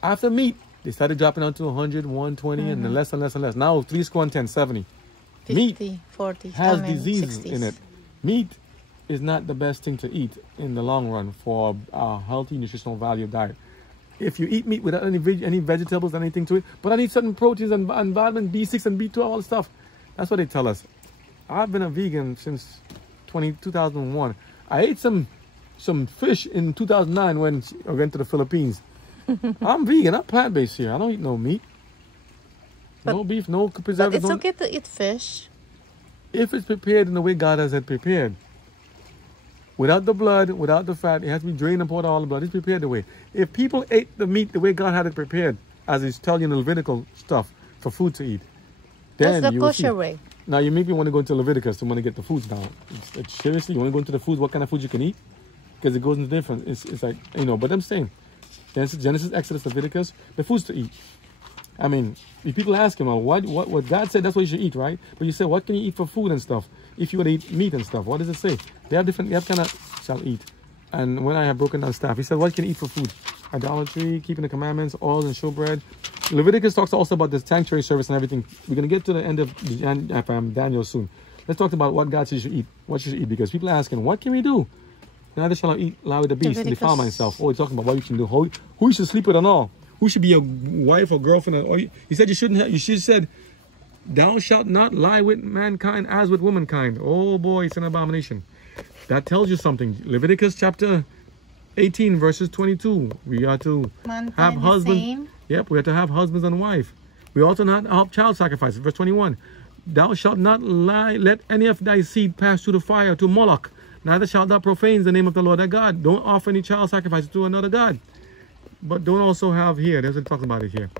After meat, they started dropping down to 100, 120, and then less and less and less. Now 3 score and 10, 70. 50, meat 40, has diseases 60s. in it. Meat is not the best thing to eat in the long run for a healthy nutritional value diet. If you eat meat without any vegetables, anything to it, but I need certain proteins and vitamin B6 and B12, all the stuff. That's what they tell us. I've been a vegan since 2001. I ate some fish in 2009 when I went to the Philippines. I'm vegan. I'm plant-based here. I don't eat no meat. No beef, no preservatives. But it's okay to eat fish. If it's prepared in the way God has it prepared. Without the blood, without the fat, it has to be drained and poured out all the blood. It's prepared the way. If people ate the meat the way God had it prepared, as he's telling you in the Levitical stuff for food to eat, then that's the you will see. kosher way. Now you make me want to go into Leviticus to want to get the foods down. Seriously, you want to go into the foods, what kind of food you can eat? Because it goes into different. It's like, but I'm saying, Genesis, Exodus, Leviticus, the foods to eat. I mean, if people ask him, well, what God said, that's what you should eat, right? But you say, what can you eat for food and stuff? If you would eat meat and stuff, what does it say? They have kind of shall eat. And when I have broken down staff, he said, what can you eat for food? Idolatry, keeping the commandments, oil and showbread. Leviticus talks also about the sanctuary service and everything. We're going to get to the end of Daniel soon. Let's talk about what God says you should eat. What you should eat, because people are asking, what can we do? Neither shall I eat lie with the beast and defile myself. Oh, he's talking about what you can do. Who you should sleep with and all. Who should be your wife or girlfriend? Or he said you shouldn't have. You should have said, thou shalt not lie with mankind as with womankind. Oh boy, it's an abomination. That tells you something. Leviticus chapter 18 verses 22. We are to have husbands. Yep, we are to have husbands and wife. We also not have child sacrifice. Verse 21. Thou shalt not lie, let any of thy seed pass through the fire to Moloch. Neither shalt thou profane the name of the Lord thy God. Don't offer any child sacrifice to another God. But don't also have here, there's a talk about it here.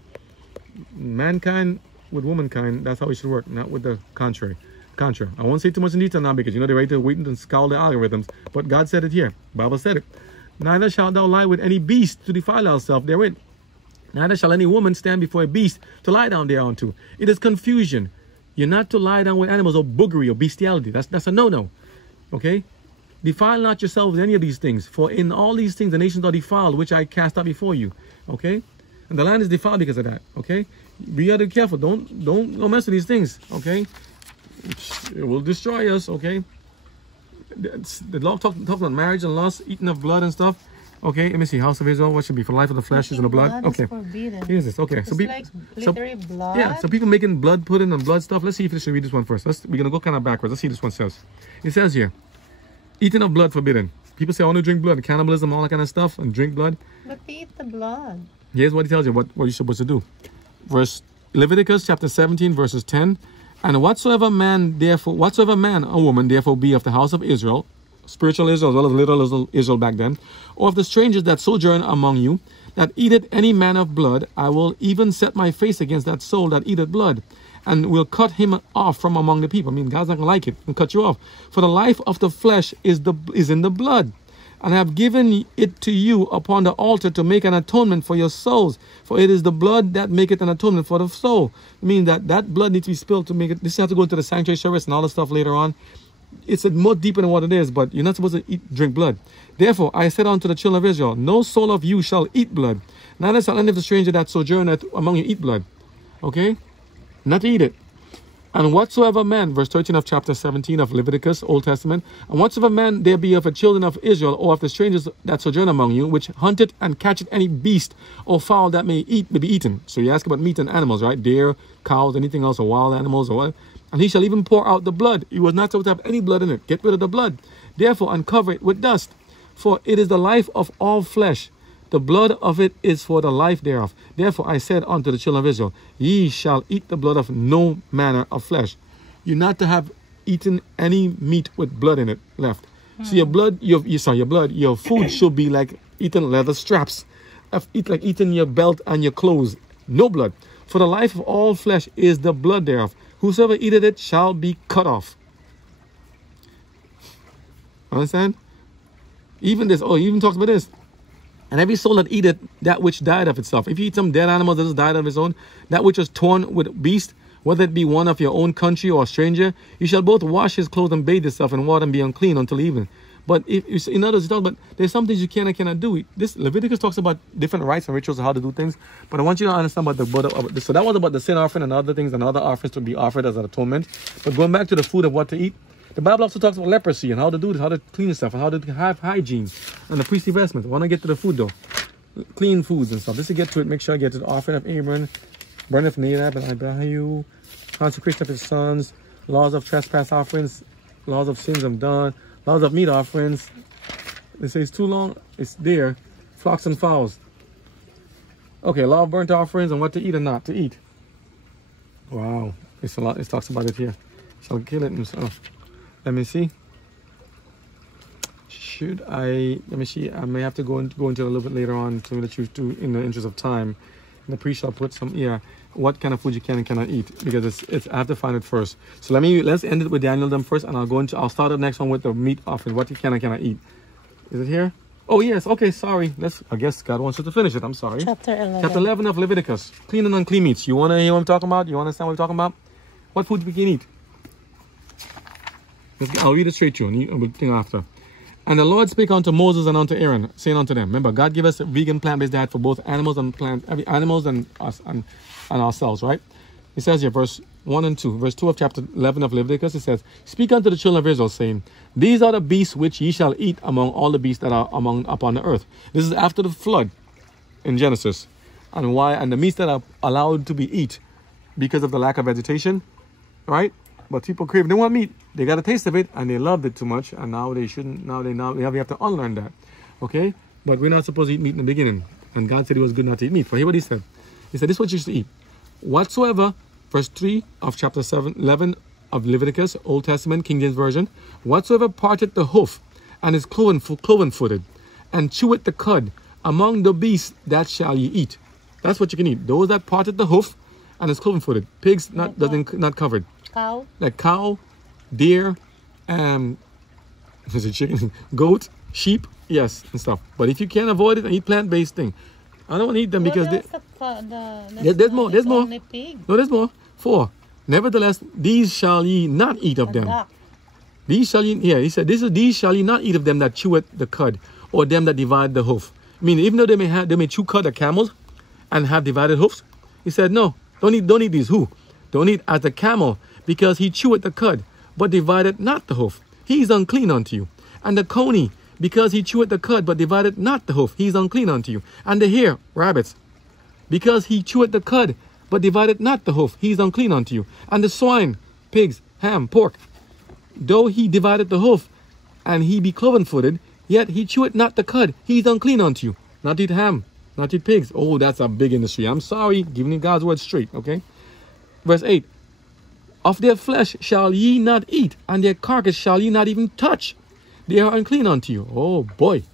Mankind with womankind, that's how it should work, not with the contrary. I won't say too much in detail now because they're ready to wait and scour the algorithms. But God said it here. Bible said it. Neither shalt thou lie with any beast to defile thyself therewith. Neither shall any woman stand before a beast to lie down thereunto. It is confusion. You're not to lie down with animals or boogery or bestiality. That's a no-no. Okay? Defile not yourselves with any of these things, for in all these things the nations are defiled, which I cast out before you. Okay? And the land is defiled because of that. Okay? Be other careful. Don't mess with these things. Okay? It will destroy us. Okay? The law talks about marriage and lust, eating of blood and stuff. Okay, let me see. House of Israel, what should be for life of the flesh is in the blood. Okay. Here's this. Okay. So like literally blood. Yeah, so people making blood pudding and blood stuff. Let's see if we should read this one first. We're gonna go kind of backwards. Let's see what this one says. It says here, eating of blood forbidden. People say I want to drink blood, cannibalism, all that kind of stuff, and drink blood. But they eat the blood. Here's what he tells you what you're supposed to do. Leviticus chapter 17, verses 10. And whatsoever man or woman therefore be of the house of Israel, spiritual Israel as well as literal Israel back then, or of the strangers that sojourn among you, that eateth any man of blood, I will even set my face against that soul that eateth blood, and will cut him off from among the people. I mean, God's not going to like it and cut you off. For the life of the flesh is in the blood. And I have given it to you upon the altar to make an atonement for your souls. For it is the blood that maketh an atonement for the soul. I mean, that blood needs to be spilled to make it. This has to go into the sanctuary service and all the stuff later on. It's more deeper than what it is, but you're not supposed to drink blood. Therefore, I said unto the children of Israel, no soul of you shall eat blood. Neither shall any of the stranger that sojourneth among you eat blood. Okay? Not to eat it. And whatsoever man, verse 13 of chapter 17 of Leviticus, Old Testament, and whatsoever man there be of the children of Israel, or of the strangers that sojourn among you, which hunteth and catcheth any beast or fowl that may be eaten. So you ask about meat and animals, right? Deer, cows, anything else, or wild animals, or what? And he shall even pour out the blood. He was not supposed to have any blood in it. Get rid of the blood. Therefore, uncover it with dust. For it is the life of all flesh. The blood of it is for the life thereof. Therefore I said unto the children of Israel, ye shall eat the blood of no manner of flesh. You're not to have eaten any meat with blood in it left. So your blood, your food should be like eating leather straps. Like eating your belt and your clothes. No blood. For the life of all flesh is the blood thereof. Whosoever eateth it shall be cut off. Understand? Even this, he even talks about this. And every soul that eateth that which died of itself. If you eat some dead animal that has died of its own, that which was torn with beast, whether it be one of your own country or a stranger, you shall both wash his clothes and bathe yourself in water and be unclean until evening. But if in others, but there's some things you can and cannot do. This Leviticus talks about different rites and rituals of how to do things. But I want you to understand about the blood of this. So that was about the sin offering and other things and other offerings to be offered as an atonement. But going back to the food of what to eat, The Bible also talks about leprosy and how to do this, how to clean yourself, and how to have hygiene and the priestly vestments. I want to get to the food though. Clean foods and stuff. Just to get to it, make sure I get to the offering of Aaron, burn of Nadab and Abihu, consecration of his sons, laws of trespass offerings, laws of sins I'm done, laws of meat offerings. They say it's too long. It's there. Flocks and fowls. Okay, law of burnt offerings and what to eat and not to eat. Wow, it's a lot. It talks about it here. Shall kill it himself. Let me see. Should I? Let me see. I may have to go into it a little bit later on to let you do in the interest of time. The priest shall put some. Yeah, what kind of food you can and cannot eat, because it's. I have to find it first. So let's end it with Daniel them first, and I'll start the next one with the meat offering. What you can and cannot eat. Is it here? Oh yes. Okay. Sorry. I guess God wants us to finish it. I'm sorry. Chapter 11. Chapter 11 of Leviticus. Clean and unclean meats. You want to hear what I'm talking about? You understand what I'm talking about? What food we can eat? I'll read it straight to you. We'll think after. And the Lord spake unto Moses and unto Aaron, saying unto them. Remember, God gave us a vegan plant-based diet for both animals and plants, animals and us and ourselves, right? It says here, verse 1 and 2. Verse 2 of chapter 11 of Leviticus, it says, Speak unto the children of Israel, saying, These are the beasts which ye shall eat among all the beasts that are upon the earth. This is after the flood in Genesis. And the meats that are allowed to be eat because of the lack of vegetation, right? But people crave, they want meat. They got a taste of it and they loved it too much. And now they shouldn't, we have to unlearn that. Okay? But we're not supposed to eat meat in the beginning. And God said it was good not to eat meat. For hear what he said. He said, this is what you should eat. Whatsoever, verse 3 of chapter 11 of Leviticus, Old Testament, King James Version. Whatsoever parteth the hoof and is cloven-footed and cheweth the cud among the beasts, that shall ye eat. That's what you can eat. Those that parted the hoof and is cloven-footed. Pigs not covered. Cow. Like cow, deer, is it chicken? Goat, sheep, yes, and stuff. But if you can't avoid it, eat plant-based thing. I don't want to eat them because there's more. There's more. No, there's more. 4. Nevertheless, these shall ye not eat of them. These shall ye. Yeah, he said, these shall ye not eat of them that cheweth the cud, or them that divide the hoof. I mean, even though they may chew cud of camels and have divided hoofs, he said, no, don't eat these. Who? Don't eat as the camel, because he cheweth the cud, but divided not the hoof. He is unclean unto you. And the coney, because he cheweth the cud, but divided not the hoof. He is unclean unto you. And the hare, rabbits, because he cheweth the cud, but divided not the hoof. He is unclean unto you. And the swine, pigs, ham, pork, though he divided the hoof, and he be cloven-footed, yet he cheweth not the cud. He is unclean unto you. Not eat ham, not eat pigs. Oh, that's a big industry. I'm sorry, giving you God's word straight, okay? Verse 8. Of their flesh shall ye not eat, and their carcass shall ye not even touch. They are unclean unto you. Oh boy.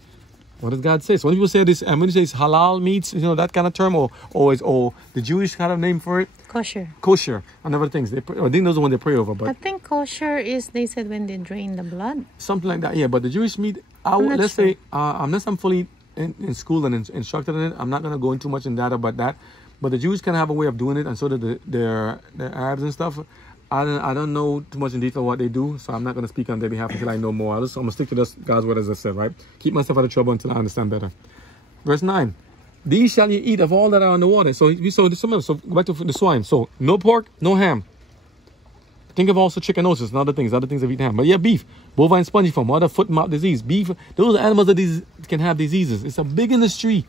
What does God say? So when people say this, and when you say it's halal meats, you know, that kind of term, or the Jewish kind of name for it? Kosher. Kosher and other things. I think those are the ones they pray over. But I think kosher is, they said, when they drain the blood. Something like that, yeah. But the Jewish meat, unless I'm fully in school and instructed in it, I'm not going to go into too much in that about that. But the Jews can have a way of doing it, and so do the Arabs and stuff. I don't know too much in detail what they do, so I'm not going to speak on their behalf until I know more. I'm going to stick to this God's word, as I said, right? Keep myself out of trouble until I understand better. Verse 9. These shall ye eat of all that are on the water. So back to the swine. So no pork, no ham. Think of also chickenosis and other things that eat ham. But yeah, beef, bovine spongiform, other foot and mouth disease. Beef, those are animals that can have diseases. It's a big industry.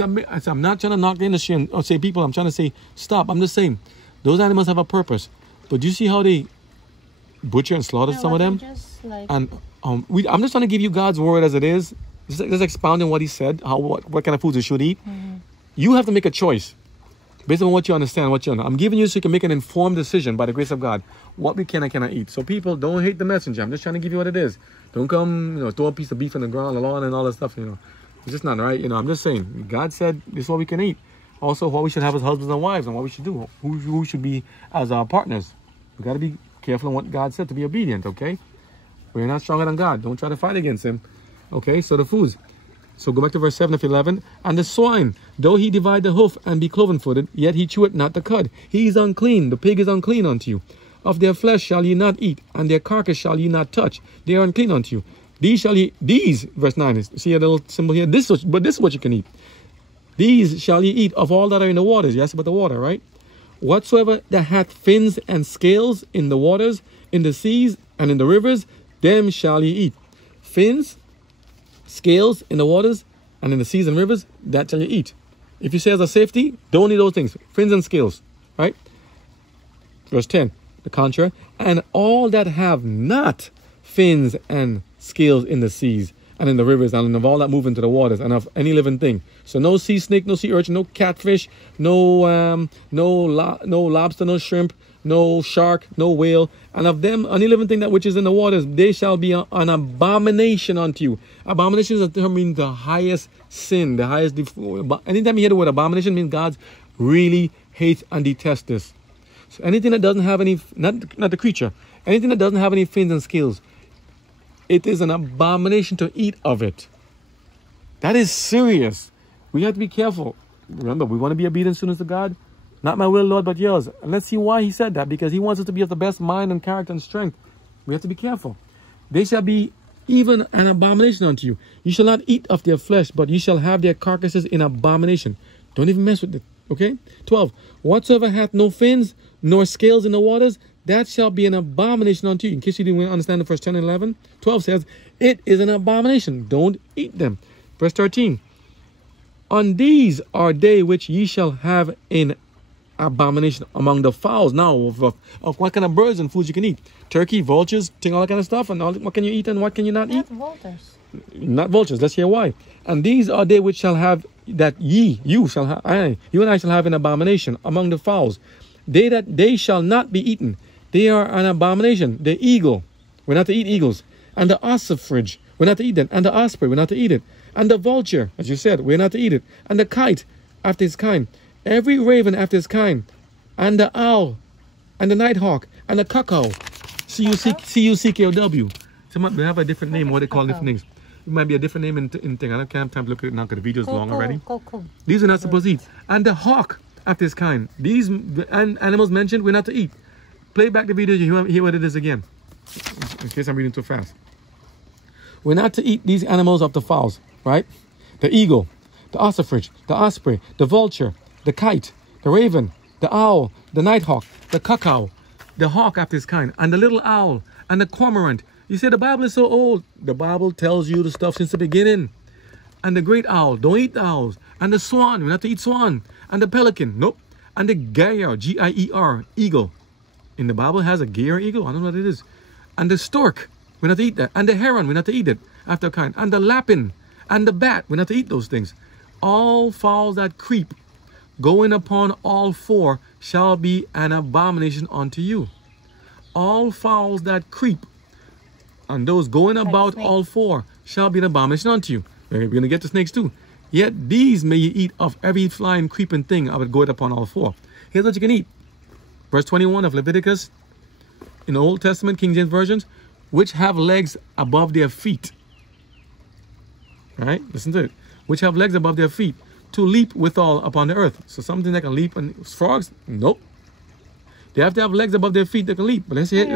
I'm not trying to knock the industry or say people. I'm trying to say stop. I'm just saying those animals have a purpose. But do you see how they butcher and slaughter some of them? And I'm just trying to give you God's word as it is. Just expounding what he said, what kind of foods you should eat. Mm-hmm. You have to make a choice based on what you understand, what you know. I'm giving you so you can make an informed decision by the grace of God, what we can and cannot eat. So people, don't hate the messenger. I'm just trying to give you what it is. Don't come, throw a piece of beef on the ground, the lawn and all that stuff, It's just not right. I'm just saying, God said this is what we can eat. Also, what we should have as husbands and wives and what we should do. Who should be as our partners. We got to be careful on what God said to be obedient, okay? We're not stronger than God. Don't try to fight against him. Okay, so the foods. So go back to verse 7 of 11. And the swine, though he divide the hoof and be cloven-footed, yet he cheweth not the cud. He is unclean. The pig is unclean unto you. Of their flesh shall ye not eat, and their carcass shall ye not touch. They are unclean unto you. These, verse 9, is, see a little symbol here? This is what you can eat. These shall ye eat of all that are in the waters. You asked about the water, right? Whatsoever that hath fins and scales in the waters, in the seas and in the rivers, them shall ye eat. Fins, scales in the waters and in the seas and rivers, that shall you eat. If you say as a safety, don't eat those things. Fins and scales, right? Verse 10, the contrary. And all that have not fins and scales in the seas and in the rivers and of all that move into the waters and of any living thing. So no sea snake, no sea urchin, no catfish, no lobster, no shrimp, no shark, no whale, and of them any living thing that which is in the waters, they shall be an abomination unto you. Abomination is a term meaning the highest sin, the highest. Anytime you hear the word abomination, means God really hates and detests this. So anything that doesn't have any, not the creature, anything that doesn't have any fins and scales, it is an abomination to eat of it. That is serious. We have to be careful. Remember, we want to be obedient students to God. Not my will, Lord, but yours. And let's see why he said that. Because he wants us to be of the best mind and character and strength. We have to be careful. They shall be even an abomination unto you. You shall not eat of their flesh, but you shall have their carcasses in abomination. Don't even mess with it. Okay? 12. Whatsoever hath no fins, nor scales in the waters, that shall be an abomination unto you. In case you didn't understand the verse 10 and 11. 12 says, it is an abomination. Don't eat them. Verse 13. On these are they which ye shall have in abomination among the fowls. Now, of what kind of birds and foods you can eat. Turkey, vultures, all that kind of stuff. And all, what can you eat and what can you not eat? Vultures. Not vultures. Let's hear why. And these are they which shall have, that you shall have, you and I shall have an abomination among the fowls. They shall not be eaten. They are an abomination. The eagle, we're not to eat eagles. And the ossifrage, we're not to eat that. And the osprey, we're not to eat it. And the vulture, as you said, we're not to eat it. And the kite, after his kind. Every raven after his kind. And the owl. And the nighthawk. And the cuckoo. C-U-C-K-O-W. Some they have a different name, what they call different names. It might be a different name in thing. I don't have time to look at it now because the video is long already. These are not supposed to eat. And the hawk after his kind. These animals mentioned, we're not to eat. Play back the video, you hear what it is again. In case I'm reading too fast. We're not to eat these animals of the fowls, right? The eagle, the ossifrage, the osprey, the vulture, the kite, the raven, the owl, the nighthawk, the cuckoo, the hawk after his kind, and the little owl, and the cormorant. You say the Bible is so old. The Bible tells you the stuff since the beginning. And the great owl, don't eat the owls. And the swan, we're not to eat swan. And the pelican, nope. And the gayer, G-I-E-R, eagle. In the Bible has a gayer eagle, I don't know what it is. And the stork, we're not to eat that. And the heron, we're not to eat it after a kind. And the lapin, and the bat, we're not to eat those things. All fowls that creep, going upon all four, shall be an abomination unto you. All fowls that creep, and those going about all four, shall be an abomination unto you. We're going to get to snakes too. Yet these may ye eat of every flying, creeping thing of it goeth upon all four. Here's what you can eat. Verse 21 of Leviticus, in the Old Testament, King James versions, which have legs above their feet. Right? Listen to it. Which have legs above their feet, to leap withal upon the earth. So something that can leap. And frogs? Nope. They have to have legs above their feet that can leap. But let's hear.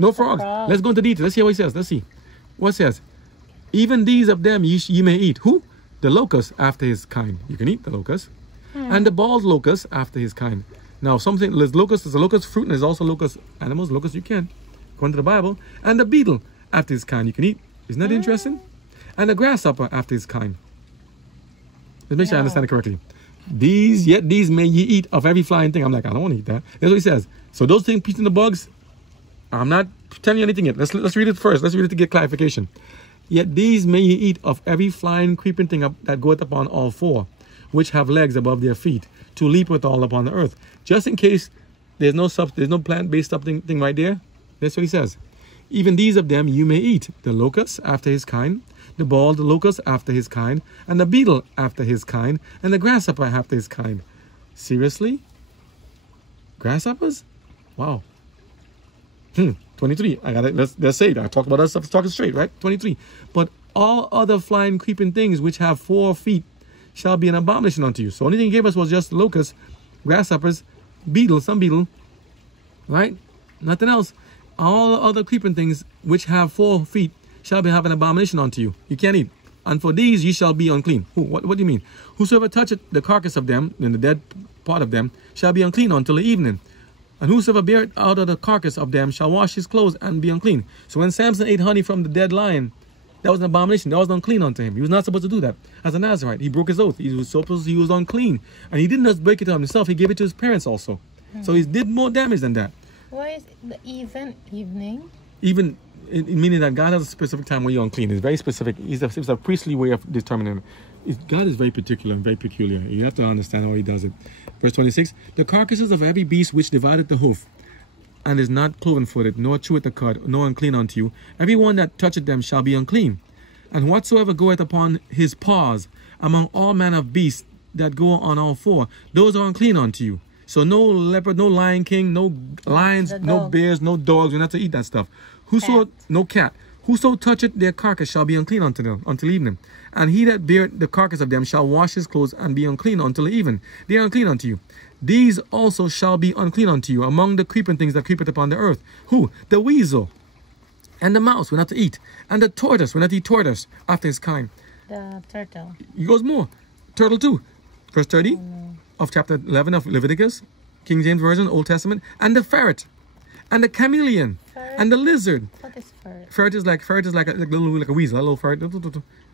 No frogs. Let's go into detail. Let's hear what he says. Let's see. What it says? Even these of them ye may eat. Who? The locust after his kind. You can eat the locust. And the bald locust after his kind. Now, something, there's locust, there's a locust fruit, and there's also locust animals. Locust you can, according to the Bible. And the beetle after his kind you can eat. Isn't that interesting? And the grasshopper after his kind. Let's make sure I understand it correctly. Yet these may ye eat of every flying thing. I'm like, I don't want to eat that. That's what he says. So those things, eating the bugs, I'm not telling you anything yet. Let's read it first. Let's read it to get clarification. Yet these may ye eat of every flying, creeping thing that goeth upon all four, which have legs above their feet, to leap withal upon the earth. Just in case there's no plant-based thing right there. That's what he says. Even these of them you may eat. The locust after his kind, the bald locust after his kind, and the beetle after his kind, and the grasshopper after his kind. Seriously? Grasshoppers? Wow. 23. I got it. Let's say it. I talked about that stuff. Talking straight, right? 23. But all other flying, creeping things which have 4 feet shall be an abomination unto you. So only thing he gave us was just locusts, grasshoppers, beetles, some beetle, right? Nothing else. All other creeping things which have 4 feet shall have an abomination unto you. You can't eat. And for these ye shall be unclean. What do you mean? Whosoever toucheth the carcass of them, and the dead part of them, shall be unclean until the evening. And whosoever beareth out of the carcass of them shall wash his clothes and be unclean. So when Samson ate honey from the dead lion, that was an abomination. That was unclean unto him. He was not supposed to do that as a Nazarite. He broke his oath. He was unclean. And he didn't just break it to himself. He gave it to his parents also. So he did more damage than that. Why is the evening? Even meaning that God has a specific time where you're unclean. It's very specific. It's a priestly way of determining it. God is very particular and very peculiar. You have to understand how he does it. Verse 26, the carcasses of every beast which divided the hoof, and is not cloven-footed, nor cheweth the cud, nor unclean unto you, every one that toucheth them shall be unclean. And whatsoever goeth upon his paws, among all manner of beasts that go on all four, those are unclean unto you. So no leopard, no lion king, no lions, no bears, no dogs. You're not to eat that stuff. No cat. Whoso toucheth their carcass shall be unclean until evening. And he that beareth the carcass of them shall wash his clothes and be unclean until even. They are unclean unto you. These also shall be unclean unto you among the creeping things that creepeth upon the earth. Who? The weasel and the mouse we're not to eat. And the tortoise, we're not to eat tortoise after his kind. The turtle. He goes more. Turtle too. Verse 30 of chapter 11 of Leviticus, King James Version, Old Testament. And the ferret. And the chameleon. Ferret? And the lizard. What is ferret? Ferret is like a weasel, a little ferret.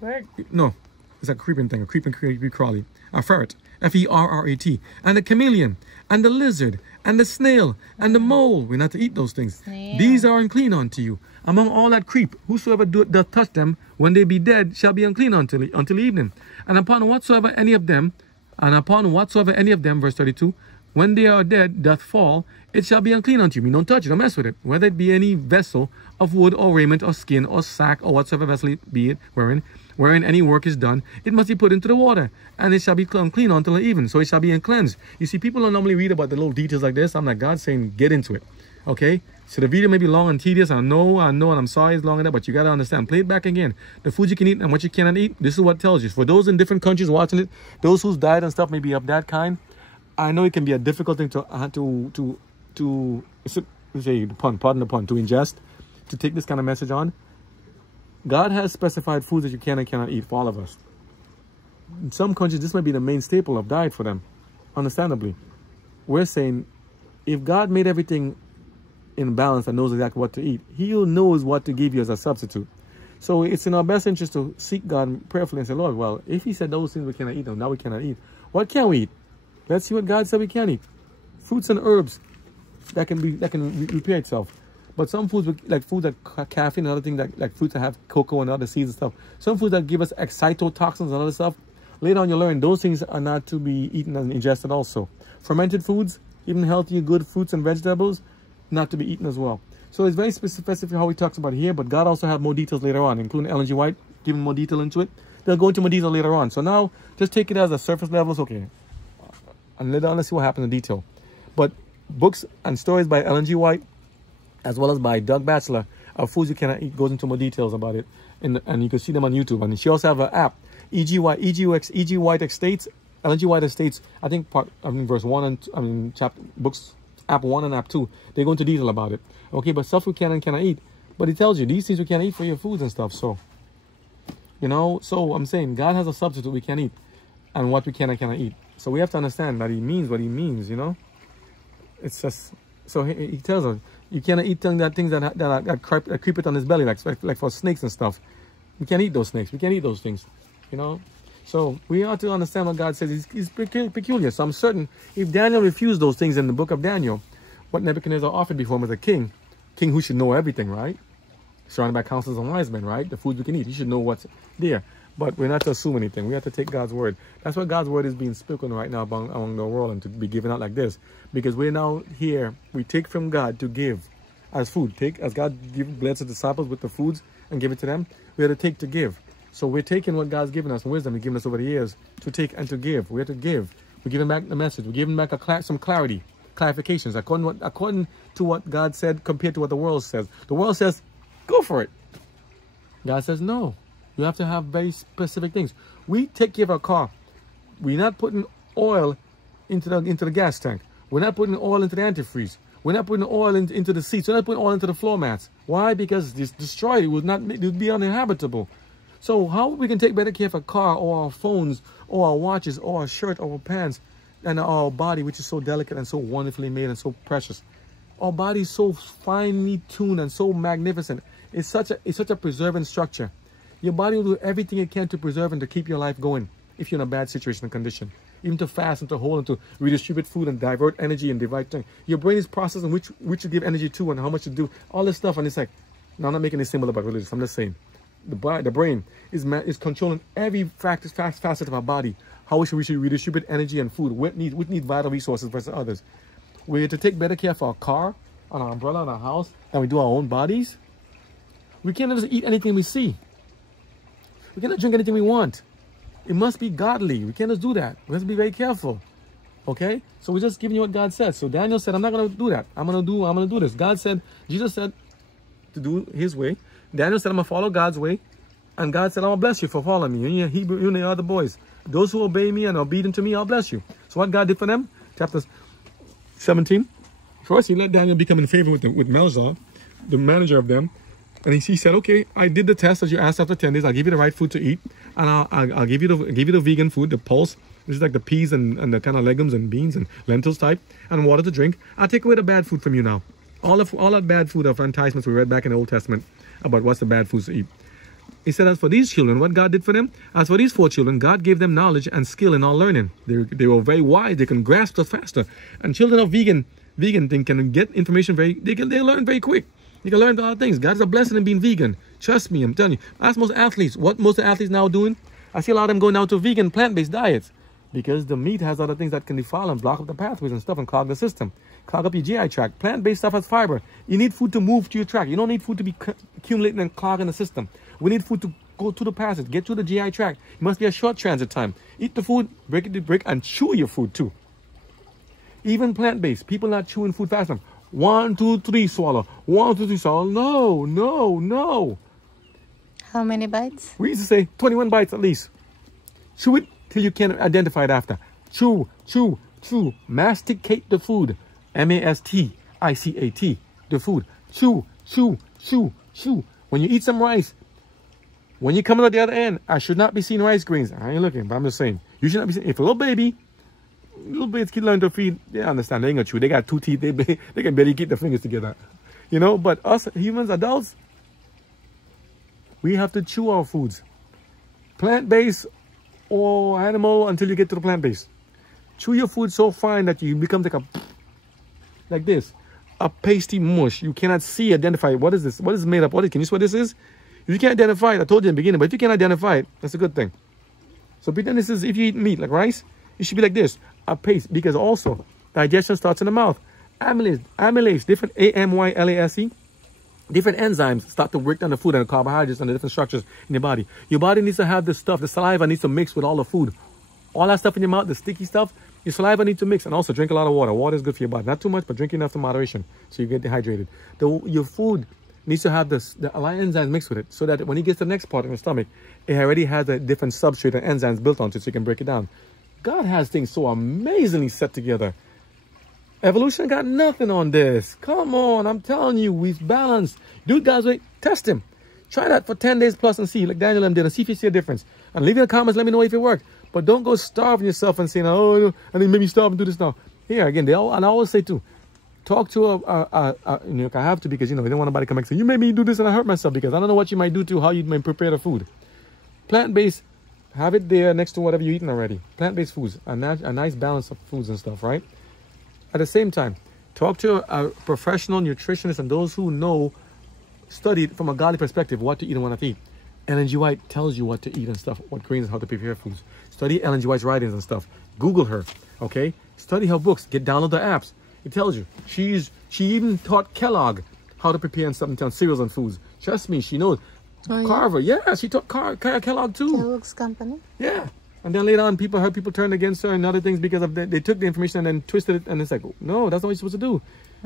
Bird? No, it's a creeping thing, a creeping crawly. A ferret, F-E-R-R-E-T. And the chameleon, and the lizard, and the snail, and the mole. We're not to eat those things. Snail. These are unclean unto you. Among all that creep, whosoever doth touch them, when they be dead, shall be unclean until evening. And upon whatsoever any of them, verse 32, when they are dead, doth fall, it shall be unclean unto you. You don't touch it, don't mess with it. Whether it be any vessel of wood or raiment or skin or sack or whatsoever vessel it be it, wherein any work is done, it must be put into the water, and it shall be unclean until even. So it shall be cleansed. You see, people don't normally read about the little details like this. I'm like, God saying, get into it. Okay? So the video may be long and tedious. I know, and I'm sorry it's long enough, but you got to understand. Play it back again. The food you can eat and what you cannot eat, this is what it tells you. For those in different countries watching it, those whose diet and stuff may be of that kind, I know it can be a difficult thing to say the pun, pardon the pun, to ingest, to take this kind of message on. God has specified foods that you can and cannot eat for all of us. In some countries, this might be the main staple of diet for them, understandably. We're saying, if God made everything in balance and knows exactly what to eat, He knows what to give you as a substitute. So it's in our best interest to seek God prayerfully and say, Lord, well, if He said those things we cannot eat, them, now we cannot eat. What can we eat? Let's see what God said we can eat. Fruits and herbs that can repair itself. But some foods, like foods that caffeine and other things, like fruits that have cocoa and other seeds and stuff. Some foods that give us excitotoxins and other stuff. Later on, you learn those things are not to be eaten and ingested also. Fermented foods, even healthy, good fruits and vegetables, not to be eaten as well. So it's very specific how He talks about it here, but God also has more details later on, including Ellen G. White, giving more detail into it. They'll go into more detail later on. So now, just take it as a surface level. It's okay. And later on, let's see what happens in detail. But books and stories by Ellen G. White, as well as by Doug Batchelor, of foods you cannot eat, goes into more details about it. And you can see them on YouTube. And she also have an app, E.G. White Estates, Ellen G. White Estates, I think verse 1 and chapter books, app 1 and app 2, they go into detail about it. Okay, but stuff we can and cannot eat. But it tells you these things we can't eat for your foods and stuff. So, so I'm saying God has a substitute we can eat and what we can and cannot eat. So we have to understand that He means what He means, It's just, so he tells us, you cannot eat things that creep on his belly, like for snakes and stuff. We can't eat those snakes. We can't eat those things, So we ought to understand what God says. He's peculiar. So I'm certain if Daniel refused those things in the book of Daniel, what Nebuchadnezzar offered before him was a king who should know everything, right? Surrounded by counselors and wise men, right? The food we can eat. He should know what's there. But we're not to assume anything. We have to take God's word. That's why God's word is being spoken right now among the world and to be given out like this. Because we're now here. We take from God to give as food. As God blessed the disciples with the foods and give it to them, we have to take to give. So we're taking what God's given us and wisdom He's given us over the years to take and to give. We have to give. We're giving back the message. We're giving back some clarity, clarifications according to what God said compared to what the world says. The world says, go for it. God says, no. You have to have very specific things. We take care of our car. We're not putting oil into the gas tank. We're not putting oil into the antifreeze. We're not putting oil into the seats. We're not putting oil into the floor mats. Why? Because it's destroyed. It would be uninhabitable. So how we can take better care of our car or our phones or our watches or our shirt or our pants and our body, which is so delicate and so wonderfully made and so precious. Our body is so finely tuned and so magnificent. It's such a preserving structure. Your body will do everything it can to preserve and to keep your life going if you're in a bad situation and condition. Even to fast and to hold and to redistribute food and divert energy and divide things. Your brain is processing which to give energy to and how much to do. All this stuff, and it's like, no, I'm not making this symbol about religious. I'm just saying, the brain is controlling every facet of our body. How we should redistribute energy and food. We need vital resources versus others. We're to take better care of our car, on our umbrella, on our house, than we do our own bodies. We can't just eat anything we see. We cannot drink anything we want. It must be godly. We can't just do that. We have to be very careful. Okay? So we're just giving you what God said. So Daniel said, I'm not going to do that. I'm going to do this. Jesus said to do his way. Daniel said, I'm going to follow God's way. And God said, I'm going to bless you for following me. You and the other boys. Those who obey me and are obedient to me, I'll bless you. So what God did for them? Chapter 17. First, he let Daniel become in favor with Melzar, the manager of them. And he said, okay, I did the test as you asked after 10 days. I'll give you the right food to eat. And I'll give you the vegan food, the pulse, which is like the peas and the kind of legumes and beans and lentils type, and water to drink. I'll take away the bad food from you now. All that bad food of enticements we read back in the Old Testament about what's the bad foods to eat. He said, as for these children, what God did for them, as for these 4 children, God gave them knowledge and skill in all learning. They were very wise. They can grasp stuff faster. And children of vegan thing can get information they learn very quick. You can learn a lot of things. God is a blessing in being vegan. Trust me, I'm telling you. Ask most athletes. What most athletes now doing? I see a lot of them going now to vegan, plant-based diets. Because the meat has other things that can defile and block up the pathways and stuff and clog the system. Clog up your GI tract. Plant-based stuff has fiber. You need food to move to your tract. You don't need food to be accumulating and clogging the system. We need food to go through the passage, get through the GI tract. It must be a short transit time. Eat the food, break it to break, and chew your food too. Even plant-based, people not chewing food fast enough. 1, 2, 3, swallow. 1, 2, 3, swallow. No. How many bites? We used to say 21 bites at least. Chew it till you can identify it after. Chew. Masticate the food. M-A-S-T-I-C-A-T. The food. Chew. When you eat some rice, when you come out the other end, I should not be seeing rice grains. I ain't looking, but I'm just saying. You should not be seeing. If a little babies can learn to feed, they understand. They ain't gonna chew. They got 2 teeth. They can barely keep their fingers together. You know, but us humans, adults, we have to chew our foods. Plant-based or animal until you get to the plant-based. Chew your food so fine that you become like this. A pasty mush. You cannot identify. What is this? What is it made up? Can you see what this is? If you can't identify it, I told you in the beginning, but if you can't identify it, that's a good thing. So pretend this is, if you eat meat like rice, it should be like this, a paste, because also digestion starts in the mouth. Amylase, different A-M-Y-L-A-S-E, different enzymes start to break down the food and the carbohydrates and the different structures in your body. Your body needs to have this stuff. The saliva needs to mix with all the food. All that stuff in your mouth, the sticky stuff, your saliva needs to mix. And also drink a lot of water. Water is good for your body. Not too much, but drink enough in moderation so you get dehydrated. Your food needs to have the enzymes mixed with it so that when it gets to the next part of your stomach, it already has a different substrate and enzymes built onto it so you can break it down. God has things so amazingly set together. Evolution got nothing on this. Come on, I'm telling you, we've balanced. Dude, God's way, test him. Try that for 10 days plus and see, like Daniel did, and see if you see a difference. And leave in the comments, let me know if it worked. But don't go starving yourself and saying, oh, and then maybe stop and do this now. Here, again, and I always say too, talk to I have to, because, we don't want nobody to come back and say, you made me do this and I hurt myself, because I don't know what you might do to how you might prepare the food. Plant-based, have it there next to whatever you're eating already. Plant-based foods, a nice balance of foods and stuff, right? At the same time, talk to a professional nutritionist and those who know, studied from a godly perspective what to eat and what not to eat. Ellen G. White tells you what to eat and stuff, what grains and how to prepare foods. Study Ellen G. White's writings and stuff. Google her, okay? Study her books. Download the apps. It tells you. She even taught Kellogg how to prepare and stuff and cereals and foods. Trust me, she knows. Oh, Carver, yeah, she taught Kellogg too. Kellogg's company? Yeah. And then later on, people turned against her and other things because of they took the information and then twisted it, and it's like, no, that's not what you're supposed to do.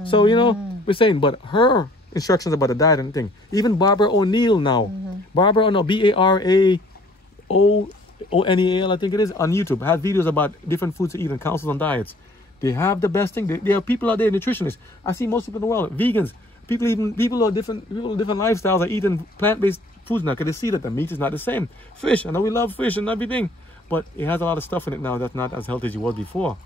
So, we're saying, but her instructions about the diet and thing. Even Barbara O'Neill now. Barbara O'Neill, B-A-R-A-O-N-E-A-L, I think it is, on YouTube, has videos about different foods to eat and counsels on diets. They have the best thing. There are people out there, nutritionists. I see most people in the world, vegans, people who have different lifestyles are eating plant-based foods now because they see that the meat is not the same. Fish, I know we love fish and everything, but it has a lot of stuff in it now that's not as healthy as it was before.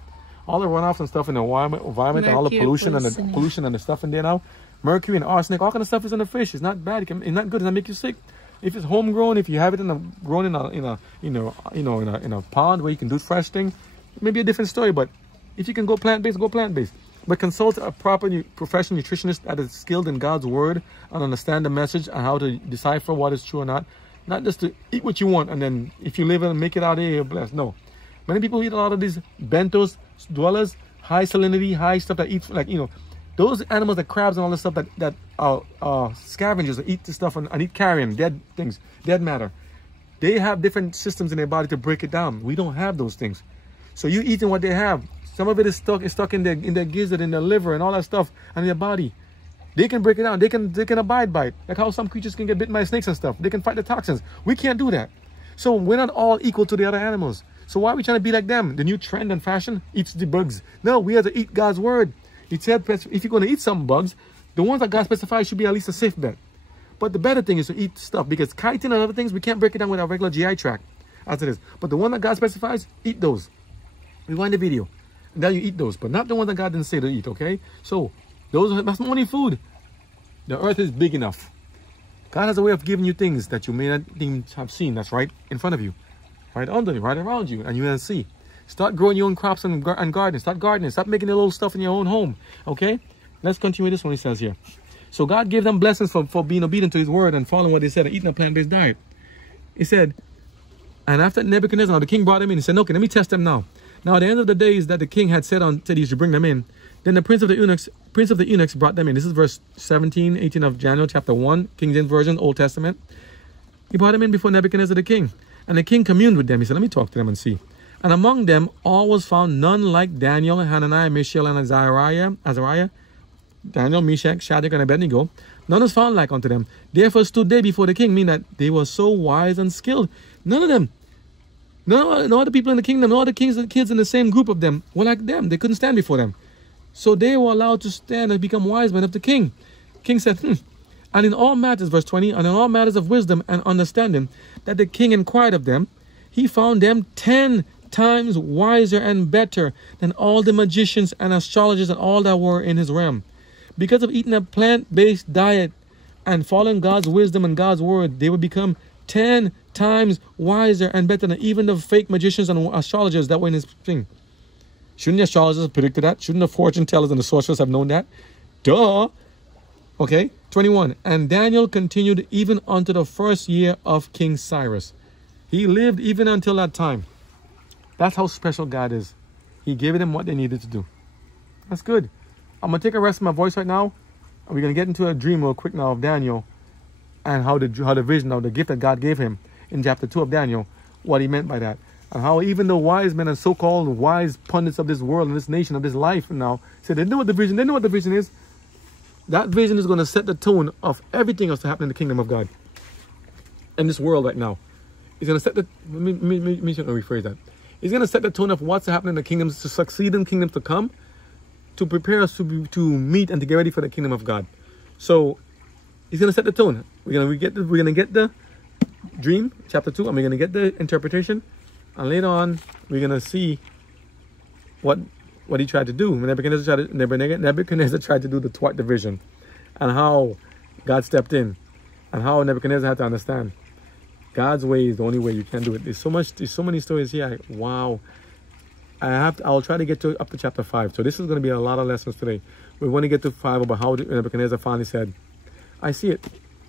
all the runoffs and stuff in the environment and all the pollution and the stuff in there now. Mercury and arsenic, all kind of stuff is in the fish. It's not bad. It's not good. It's not make you sick. If it's homegrown, if you have it grown in a pond where you can do fresh thing, maybe a different story. But if you can go plant-based, go plant-based. But consult a proper professional nutritionist that is skilled in God's word and understand the message and how to decipher what is true or not. Not just to eat what you want and then if you live and make it out here, you're blessed. No. Many people eat a lot of these bentos, dwellers, high salinity, high stuff that eat, like, those animals, the crabs and all this stuff that are scavengers that eat the stuff and eat carrion, dead things, dead matter. They have different systems in their body to break it down. We don't have those things. So you eating what they have. Some of it is stuck in their gizzard, in their liver and all that stuff and in their body. They can break it down. They can abide by it. Like how some creatures can get bitten by snakes and stuff. They can fight the toxins. We can't do that. So we're not all equal to the other animals. So why are we trying to be like them? The new trend and fashion eats the bugs. No, we have to eat God's word. It said if you're going to eat some bugs, the ones that God specifies should be at least a safe bet. But the better thing is to eat stuff because chitin and other things, we can't break it down with our regular GI tract as it is. But the one that God specifies, eat those. Rewind the video. And then you eat those, but not the ones that God didn't say to eat, okay? So that's only food. The earth is big enough. God has a way of giving you things that you may not even have seen. That's right in front of you, right under you, right around you, and you will see. Start growing your own crops and gardening. Start gardening. Start making a little stuff in your own home. Okay? Let's continue this one. He says here. So God gave them blessings for being obedient to his word and following what they said and eating a plant-based diet. He said, and after Nebuchadnezzar, now the king brought them in. He said, okay, let me test them now. Now at the end of the days that the king had said he should bring them in, then the prince of the eunuchs brought them in. This is verse 17, 18 of Daniel chapter 1, King James Version, Old Testament. He brought them in before Nebuchadnezzar the king. And the king communed with them. He said, let me talk to them and see. And among them all was found none like Daniel, Hananiah, Mishael, and Azariah, Daniel, Meshach, Shadrach, and Abednego. None was found like unto them. Therefore stood they before the king, meaning that they were so wise and skilled. None of them, no other people in the kingdom, no other kings and kids in the same group of them were like them. They couldn't stand before them. So they were allowed to stand and become wise men of the king. King said, and in all matters, verse 20, and in all matters of wisdom and understanding, that the king inquired of them, he found them 10 times wiser and better than all the magicians and astrologers and all that were in his realm. Because of eating a plant-based diet and following God's wisdom and God's word, they would become 10 times wiser and better than even the fake magicians and astrologers that were in his thing. Shouldn't the astrologers have predicted that? Shouldn't the fortune tellers and the sorcerers have known that? Duh. Okay, 21. And Daniel continued even unto the first year of King Cyrus. He lived even until that time. That's how special God is. He gave them what they needed to do. That's good. I'm going to take a rest of my voice right now. And we're going to get into a dream real quick now of Daniel. And how the vision of the gift that God gave him in chapter 2 of Daniel. What he meant by that. And how even the wise men and so-called wise pundits of this world and this nation of this life now said they know what the vision. They know what the vision is. That vision is going to set the tone of everything else to happen in the kingdom of God. In this world right now. It's going to set the... Let me rephrase that. He's going to set the tone of what's happening in the kingdoms to succeed in kingdoms to come, to prepare us to meet and to get ready for the kingdom of God. So he's going to set the tone. We're going to get the dream, chapter 2, and we're going to get the interpretation. And later on, we're going to see what he tried to do. Nebuchadnezzar tried to do the twilight division, and how God stepped in, and how Nebuchadnezzar had to understand God's way is the only way. You can do it. There's so many stories here. Wow. I'll try to get up to chapter 5. So this is going to be a lot of lessons today. We're going to get to 5 about how Nebuchadnezzar finally said, I see it.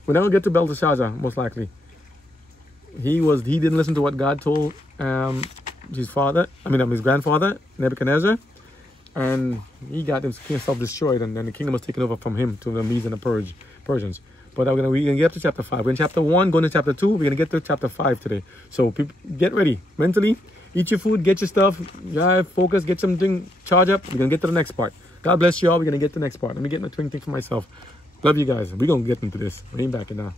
We're not going to get to Belteshazzar, most likely. He didn't listen to what God told his grandfather, Nebuchadnezzar, and he got himself destroyed, and then the kingdom was taken over from him to the Medes and the Persians. But we're going to get up to chapter 5. We're in chapter 1, going to chapter 2. We're going to get to chapter 5 today. So people, get ready mentally. Eat your food, get your stuff, focus, get something, charge up. We're going to get to the next part. God bless you all. We're going to get to the next part. Let me get my twin thing for myself. Love you guys. We're going to get into this. We ain't backing down.